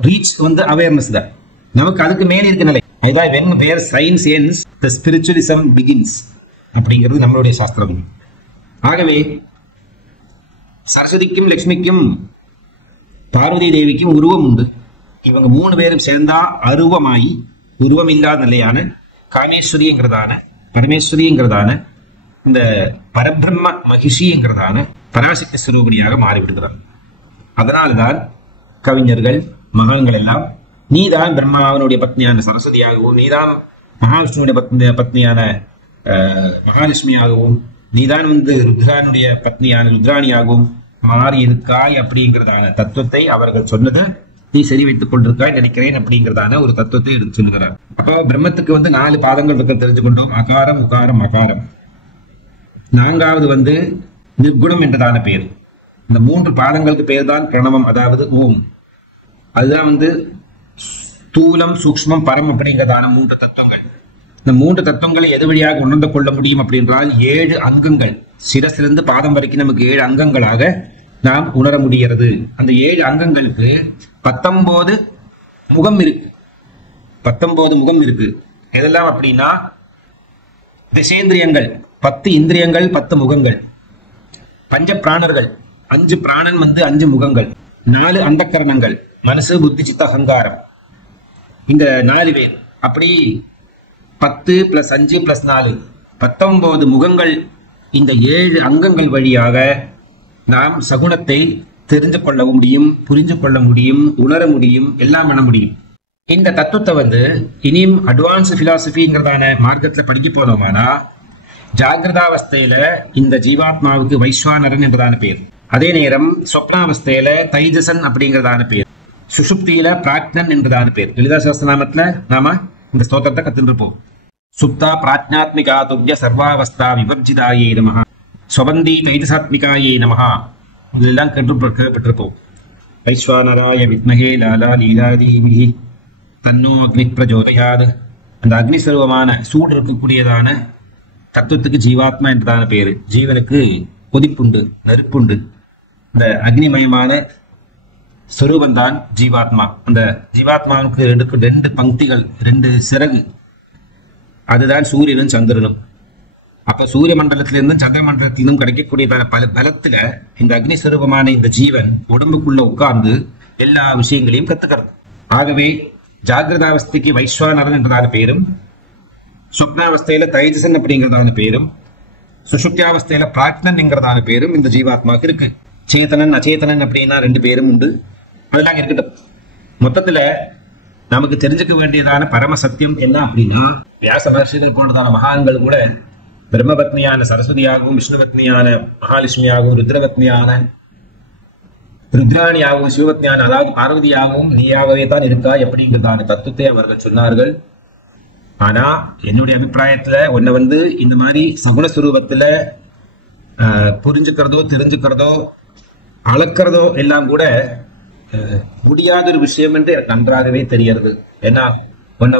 ரீச் அவேர்னஸ் தான். நமக்கு அதுக்கு மேலே இருக்க நிலை அதுதான் when where science ends the spiritualism begins அப்படிங்கிறது நம்மளுடைய சாஸ்திரம். ஆகவே சரஸ்வதிக்கும் லட்சுமிக்கும் பார்வதி தேவிக்கும் உருவம் உண்டு. இவங்க 3 பேரும் சேர்ந்தா அருவமாயி உருவம் இல்லாத நிலையான காமேஸ்வரிங்கிறதான பரமேஸ்வரிங்கிறதான இந்த பரபிரம்ம மகிஷிங்கிறதான பராசக்தி ஸ்வரூபிணியாக மாறிவிடுகிறார். அதனால்தான் கவிஞர்கள் மகான்கள் எல்லாம் நீதான் பிரம்மாவனுடைய பத்னியான சரஸ்வதியாகவும், நீதான் மகாவிஷ்ணுடைய பத்னியான மகாலட்சுமியாகவும், நீதான் ருத்ரானுடைய பத்னியான ருத்ராணியாகவும் மாறி இருக்காய் அப்படிங்கிறதான தத்துவத்தை அவர்கள் சொன்னதை நீ சரி வைத்துக் கொண்டிருக்காய் நினைக்கிறேன் அப்படிங்கிறதான ஒரு தத்துவத்தை எடுத்து சொல்லுகிறார். அப்போ பிரம்மத்துக்கு 4 பாதங்கள் இருக்க தெரிஞ்சு கொண்டோம். அகாரம், உகாரம், மகாரம். 4வது நிர்குணம் என்றதான பெயர். இந்த 3 பாதங்களுக்கு பெயர் தான் பிரணவம், அதாவது ஓம். அதுதான் ஸ்தூலம், சூக்ஷ்மம், பரம் அப்படிங்கிறதான 3 தத்துவங்கள். இந்த 3 தத்துவங்களை எது வழியாக உணர்ந்து கொள்ள முடியும் அப்படின்றால் 7 அங்கங்கள், சிரசிலிருந்து பாதம் வரைக்கும் நமக்கு 7 அங்கங்களாக நாம் உணர முடிகிறது. அந்த 7 அங்கங்களுக்கு 19 முகம் இருக்கு. 19 முகம் இருக்கு. எதெல்லாம் அப்படின்னா திசேந்திரியங்கள் 10 இந்திரியங்கள் 10 முகங்கள், பஞ்ச பிராணர்கள் 5 பிராணன் 5 முகங்கள், 4 அந்தக்கரணங்கள் மனசு புத்தி சித்த அகங்காரம், இந்த 4 பேர். அப்படி 10 + 5 + 4 19 முகங்கள். இந்த 7 அங்கங்கள் வழியாக நாம் சகுனத்தை தெரிந்து கொள்ள முடியும், புரிஞ்சு கொள்ள முடியும், உணர முடியும், எல்லாம் பண்ண முடியும். இந்த தத்துவத்தை இனியும் அட்வான்ஸ் பிலாசபிங்கிறதான மார்க்கத்துல படிக்க போனோமானா, ஜாகிரதாவஸ்தையில இந்த ஜீவாத்மாவுக்கு வைஸ்வானரன் என்றதான பேர், அதே நேரம் சொப்னாவஸ்தையில தைஜசன் அப்படிங்கிறதான பேர், சுஷுப்தியில பிராக்ஞன் என்றதான பேர். லலிதா சஹஸ்ரநாமத்துல நாம இந்த ஸ்தோத்திரத்தை கத்துருப்போம். சுப்தா பிராஜ்ஞாத்மிகா துப்ய சர்வாவஸ்தா விவர்ஜிதாயே நமஹ, ஸ்வபந்தி தைஜசாத்மிகாயே நமஹ, இதெல்லாம் கேள்விப்பட்டிருப்போம். வைஸ்வானராய வித்மஹே லாலா லீலாதீமிஹி தன்னோ அக்னி பிரஜோதயாத். அந்த அக்னி ஸ்வரூபமான சூடு இருக்கக்கூடியதான தத்துவத்துக்கு ஜீவாத்மா என்றதான பேரு. ஜீவனுக்கு கொதிப்புண்டு, நெருப்புண்டு. இந்த அக்னிமயமான ஸ்வரூபந்தான் ஜீவாத்மா. அந்த ஜீவாத்மாவுக்கு 2 பங்கிகள், 2 சிறகு. அதுதான் சூரியனும் சந்திரனும். அப்ப சூரிய மண்டலத்திலிருந்தும் சந்திர மண்டலத்திலும் கிடைக்கக்கூடியதான பல பலத்துல இந்த அக்னி ஸ்வரூபமான இந்த ஜீவன் உடம்புக்குள்ள உட்கார்ந்து எல்லா விஷயங்களையும் கத்துக்கிறது. ஆகவே ஜாகிரதாவஸ்தைக்கு வைஸ்வானரன் என்றதான பேரும், சுப்னாவஸ்தையில தைஜசன் அப்படிங்கிறதான பேரும், சுஷுப்தியாவஸ்தையில பிராக்ஞன் என்கிறதான பேரும் இந்த ஜீவாத்மாவுக்கு இருக்கு. சேதனன் அச்சேதனன் அப்படின்னா 2 பேரும் உண்டு. அதெல்லாம் இருக்கட்டும். மொத்தத்துல நமக்கு தெரிஞ்சுக்க வேண்டியதான பரம சத்தியம் என்ன அப்படின்னா, வியாச மகர்ஷிகள் போன்றதான மகான்கள் கூட பிரம்மபத்னியான சரஸ்வதியாகவும், விஷ்ணுபத்னியான மகாலட்சுமியாகவும், ருத்ரபத்னியான ருத்ராணியாகவும், சிவபத்னியான அதாவது பார்வதியாகவும் நீயாகவே தான் இருக்கா எப்படிங்கிறதான தத்துவத்தை அவர்கள் சொன்னார்கள். ஆனா என்னுடைய அபிப்பிராயத்துல உன்னை இந்த மாதிரி சகுனஸ்வரூபத்துல புரிஞ்சுக்கிறதோ தெரிஞ்சுக்கிறதோ அளக்கிறதோ எல்லாம் கூட முடியாத ஒரு விஷயம் என்று எனக்கு நன்றாகவே தெரிகிறது. ஏன்னா உன்னை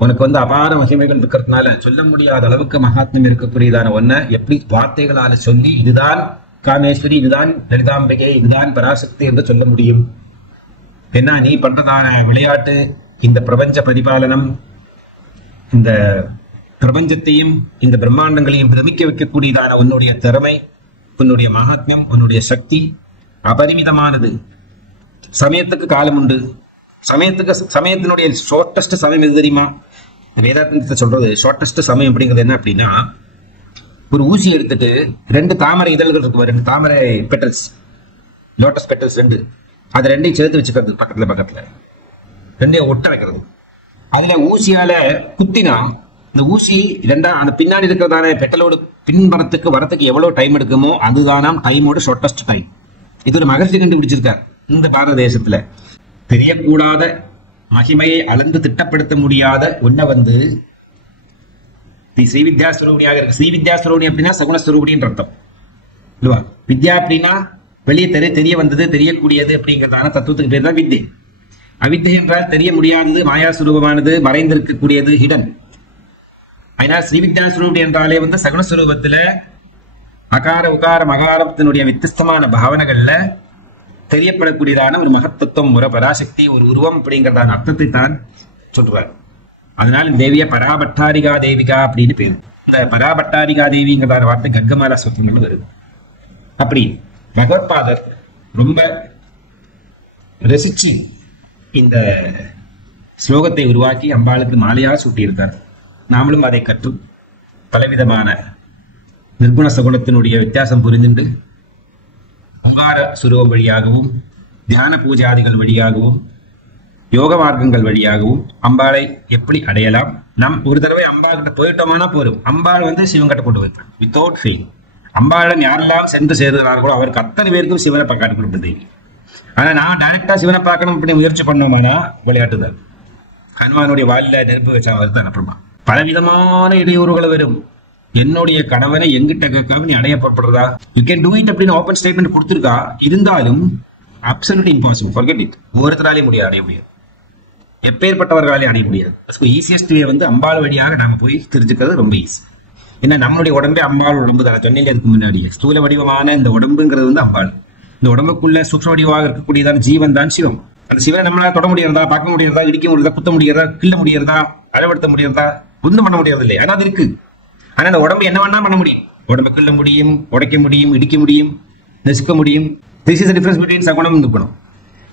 உனக்கு அபார மகிமைகள் இருக்கிறதுனால சொல்ல முடியாத அளவுக்கு மகாத்மியம் இருக்கக்கூடியதான ஒன்ன எப்படி வார்த்தைகளால சொல்லி இதுதான் காமேஸ்வரி, இதுதான் லலிதாம்பிகை, இதுதான் பராசக்தி என்று சொல்ல முடியும்? ஏன்னா நீ பண்றதான விளையாட்டு, இந்த பிரபஞ்ச பரிபாலனம், இந்த பிரபஞ்சத்தையும் இந்த பிரம்மாண்டங்களையும் பிரமிக்க வைக்கக்கூடியதான உன்னுடைய திறமை, உன்னுடைய மகாத்மியம், உன்னுடைய சக்தி அபரிமிதமானது. சமயத்துக்கு காலம் உண்டு. சமயத்தினுடைய ஷார்டஸ்ட் சமயம் எது தெரியுமா? வேதாந்தத்தை சொல்றது ஷார்டஸ்ட் சமயம் அப்படிங்கிறது என்ன அப்படின்னா, ஒரு ஊசி எடுத்துட்டு 2 தாமரை இதழ்கள் இருக்கு, 2 தாமரை பெட்டல்ஸ், லோட்டஸ் பெட்டல்ஸ் 2, அது 2ஐயும் சேர்த்து வச்சுக்கிறது, பக்கத்துல 2ஐயும் ஒட்ட வைக்கிறது. அதுல ஊசியால குத்தினா இந்த ஊசி அந்த பின்னாடி இருக்கிறதான பெட்டலோட பின்பறத்துக்கு வரத்துக்கு எவ்வளவு டைம் எடுக்குமோ அதுதான் டைமோட ஷார்டஸ்ட் டைம். இது ஒரு மகர்ஷி கண்டுபிடிச்சிருக்கார். இந்த பாரத தேசத்துல தெரியக்கூடாத மகிமையை அளந்து திட்டப்படுத்த முடியாத ஒன்ன ஸ்ரீவித்யாஸ்வரூபிணியாக இருக்கு. ஸ்ரீவித்யாஸ்வரூபிணி அப்படின்னா சகுணஸ்வரூபிணின்ற அர்த்தம் இல்லவா? வித்யா அப்படின்னா வெளியே தெரிய வந்தது, தெரியக்கூடியது அப்படிங்கிறதான தத்துவத்துக்கு பேர் தான் வித்தை. அவித்தை என்றால் தெரிய முடியாதது, மாயாஸ்வரூபமானது, மறைந்திருக்கக்கூடியது, ஹிடன். அதனால் ஸ்ரீவித்யாஸ்வரூபிணி என்றாலே சகுணஸ்வரூபத்துல அகார உகார மகாரத்தினுடைய வித்தியஸ்தமான பாவனைகள்ல தெரியப்படக்கூடியதான ஒரு மகத்தத்துவம், ஒரு பராசக்தி, ஒரு உருவம் அப்படிங்கிறதான அர்த்தத்தை தான் சொல்றார். அதனால தேவிய பராபட்டாரிகா தேவிகா அப்படின்னு பேரு. இந்த பராபட்டாரிகா தேவிங்கிறதான வார்த்தை கர்க்கமாலா சூத்திரங்கள் வருது. அப்படி பகவத்பாதர் ரொம்ப ரசிச்சு இந்த ஸ்லோகத்தை உருவாக்கி அம்பாளுக்கு மாலையா சூட்டியிருக்கார். நாமளும் அதை கற்று பலவிதமான நிர்குண சகுணத்தினுடைய வித்தியாசம் புரிந்துண்டு அங்கார சுரூபம் வழியாகவும் தியான பூஜாதிகள் வழியாகவும் யோக மார்க்கங்கள் வழியாகவும் அம்பாளை எப்படி அடையலாம். நம் ஒரு தடவை அம்பாள் கிட்ட போயிட்டோம்னா போரும், அம்பாள் சிவன் கிட்ட கொண்டு வைப்பாள் வித்தவுட் ஃபெயில். அம்பாளன் யாரெல்லாம் சென்று சேர்கிறார்களோ அவருக்கு அத்தனை பேருக்கும் சிவனை காட்டி கொடுத்த தேவி. ஆனா நான் டைரக்டா சிவனை பார்க்கணும் அப்படி முயற்சி பண்ணோம்னா விளையாட்டுதான். ஹனுமானுடைய வாலில நெருப்பு வச்சா வருதான். அப்புறமா பலவிதமான இடையூறுகள் வரும். என்னுடைய கணவனை எங்கிட்ட கேட்காம நீ அடைய புறப்படுறதா? யூ கேன் டூ இட் அப்படின்னு ஓப்பன் ஸ்டேட்மெண்ட் கொடுத்துருக்கா. இருந்தாலும் அப்சல்யூட்லி இம்பாசிபிள், ஃபர்கெட் இட். ஒவ்வொருத்தராலையும் அடைய முடியாது, எப்பேற்பட்டவர்களாலையும் அடைய முடியாது. ஈஸியஸ்ட் வே அம்பாள் வழியாக நாம போய் தெரிஞ்சுக்கிறது ரொம்ப ஈஸி. ஏன்னா நம்மளுடைய உடம்பே அம்பாள் உடம்பு தானே. சொன்னீங்க அதுக்கு முன்னாடியே ஸ்தூல வடிவமான இந்த உடம்புங்கிறது அம்பாள். இந்த உடம்புக்குள்ள சூக்ஷ்ம வடிவாக இருக்கக்கூடியதான ஜீவன் தான் சிவம். அந்த சிவனை நம்மளால தொட முடியறதா, பார்க்க முடியறதா, இடிக்க முடியறதா, குத்த முடியறதா, கிள்ள முடியறதா, அளவடுத்த முடியறதா? ஒன்றும் பண்ண முடியாது இல்லை. ஆனா அது இருக்கு. ஆனா அந்த உடம்பு என்ன வேணா பண்ண முடியும். உடம்பு கிள்ள முடியும், உடைக்க முடியும், இடிக்க முடியும், நெசுக்க முடியும். This is the difference between சகுணம் அண்ட் குணம்.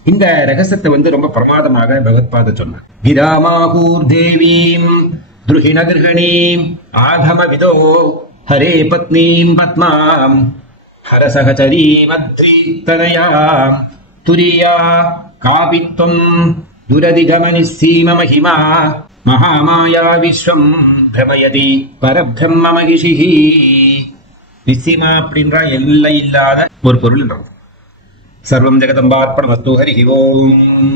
இந்த ரகசியத்தை ரொம்ப பிரமாதமாக பகவத்பாத சொன்னார். கிராமாகூர் தேவீம் துருஹிண கிருஹணீம் ஆகம விதோ ஹரே பத்னீம் பத்மாம் ஹரசகச்சரீம் அத்ரி தனயா துரியா காபித்வம் துரதிகமனிசீம மஹிமா மகாமாயா விஸ்வம் பிரமயதி பரபிரம்ம மகிஷிஹி. விஸ்ஸிமா அப்படின்ற எல்லை இல்லாத ஒரு பொருள் என்றது. சர்வம் ஜெகதம்பார்ப்பணமஸ்து. ஹரி ஓம்.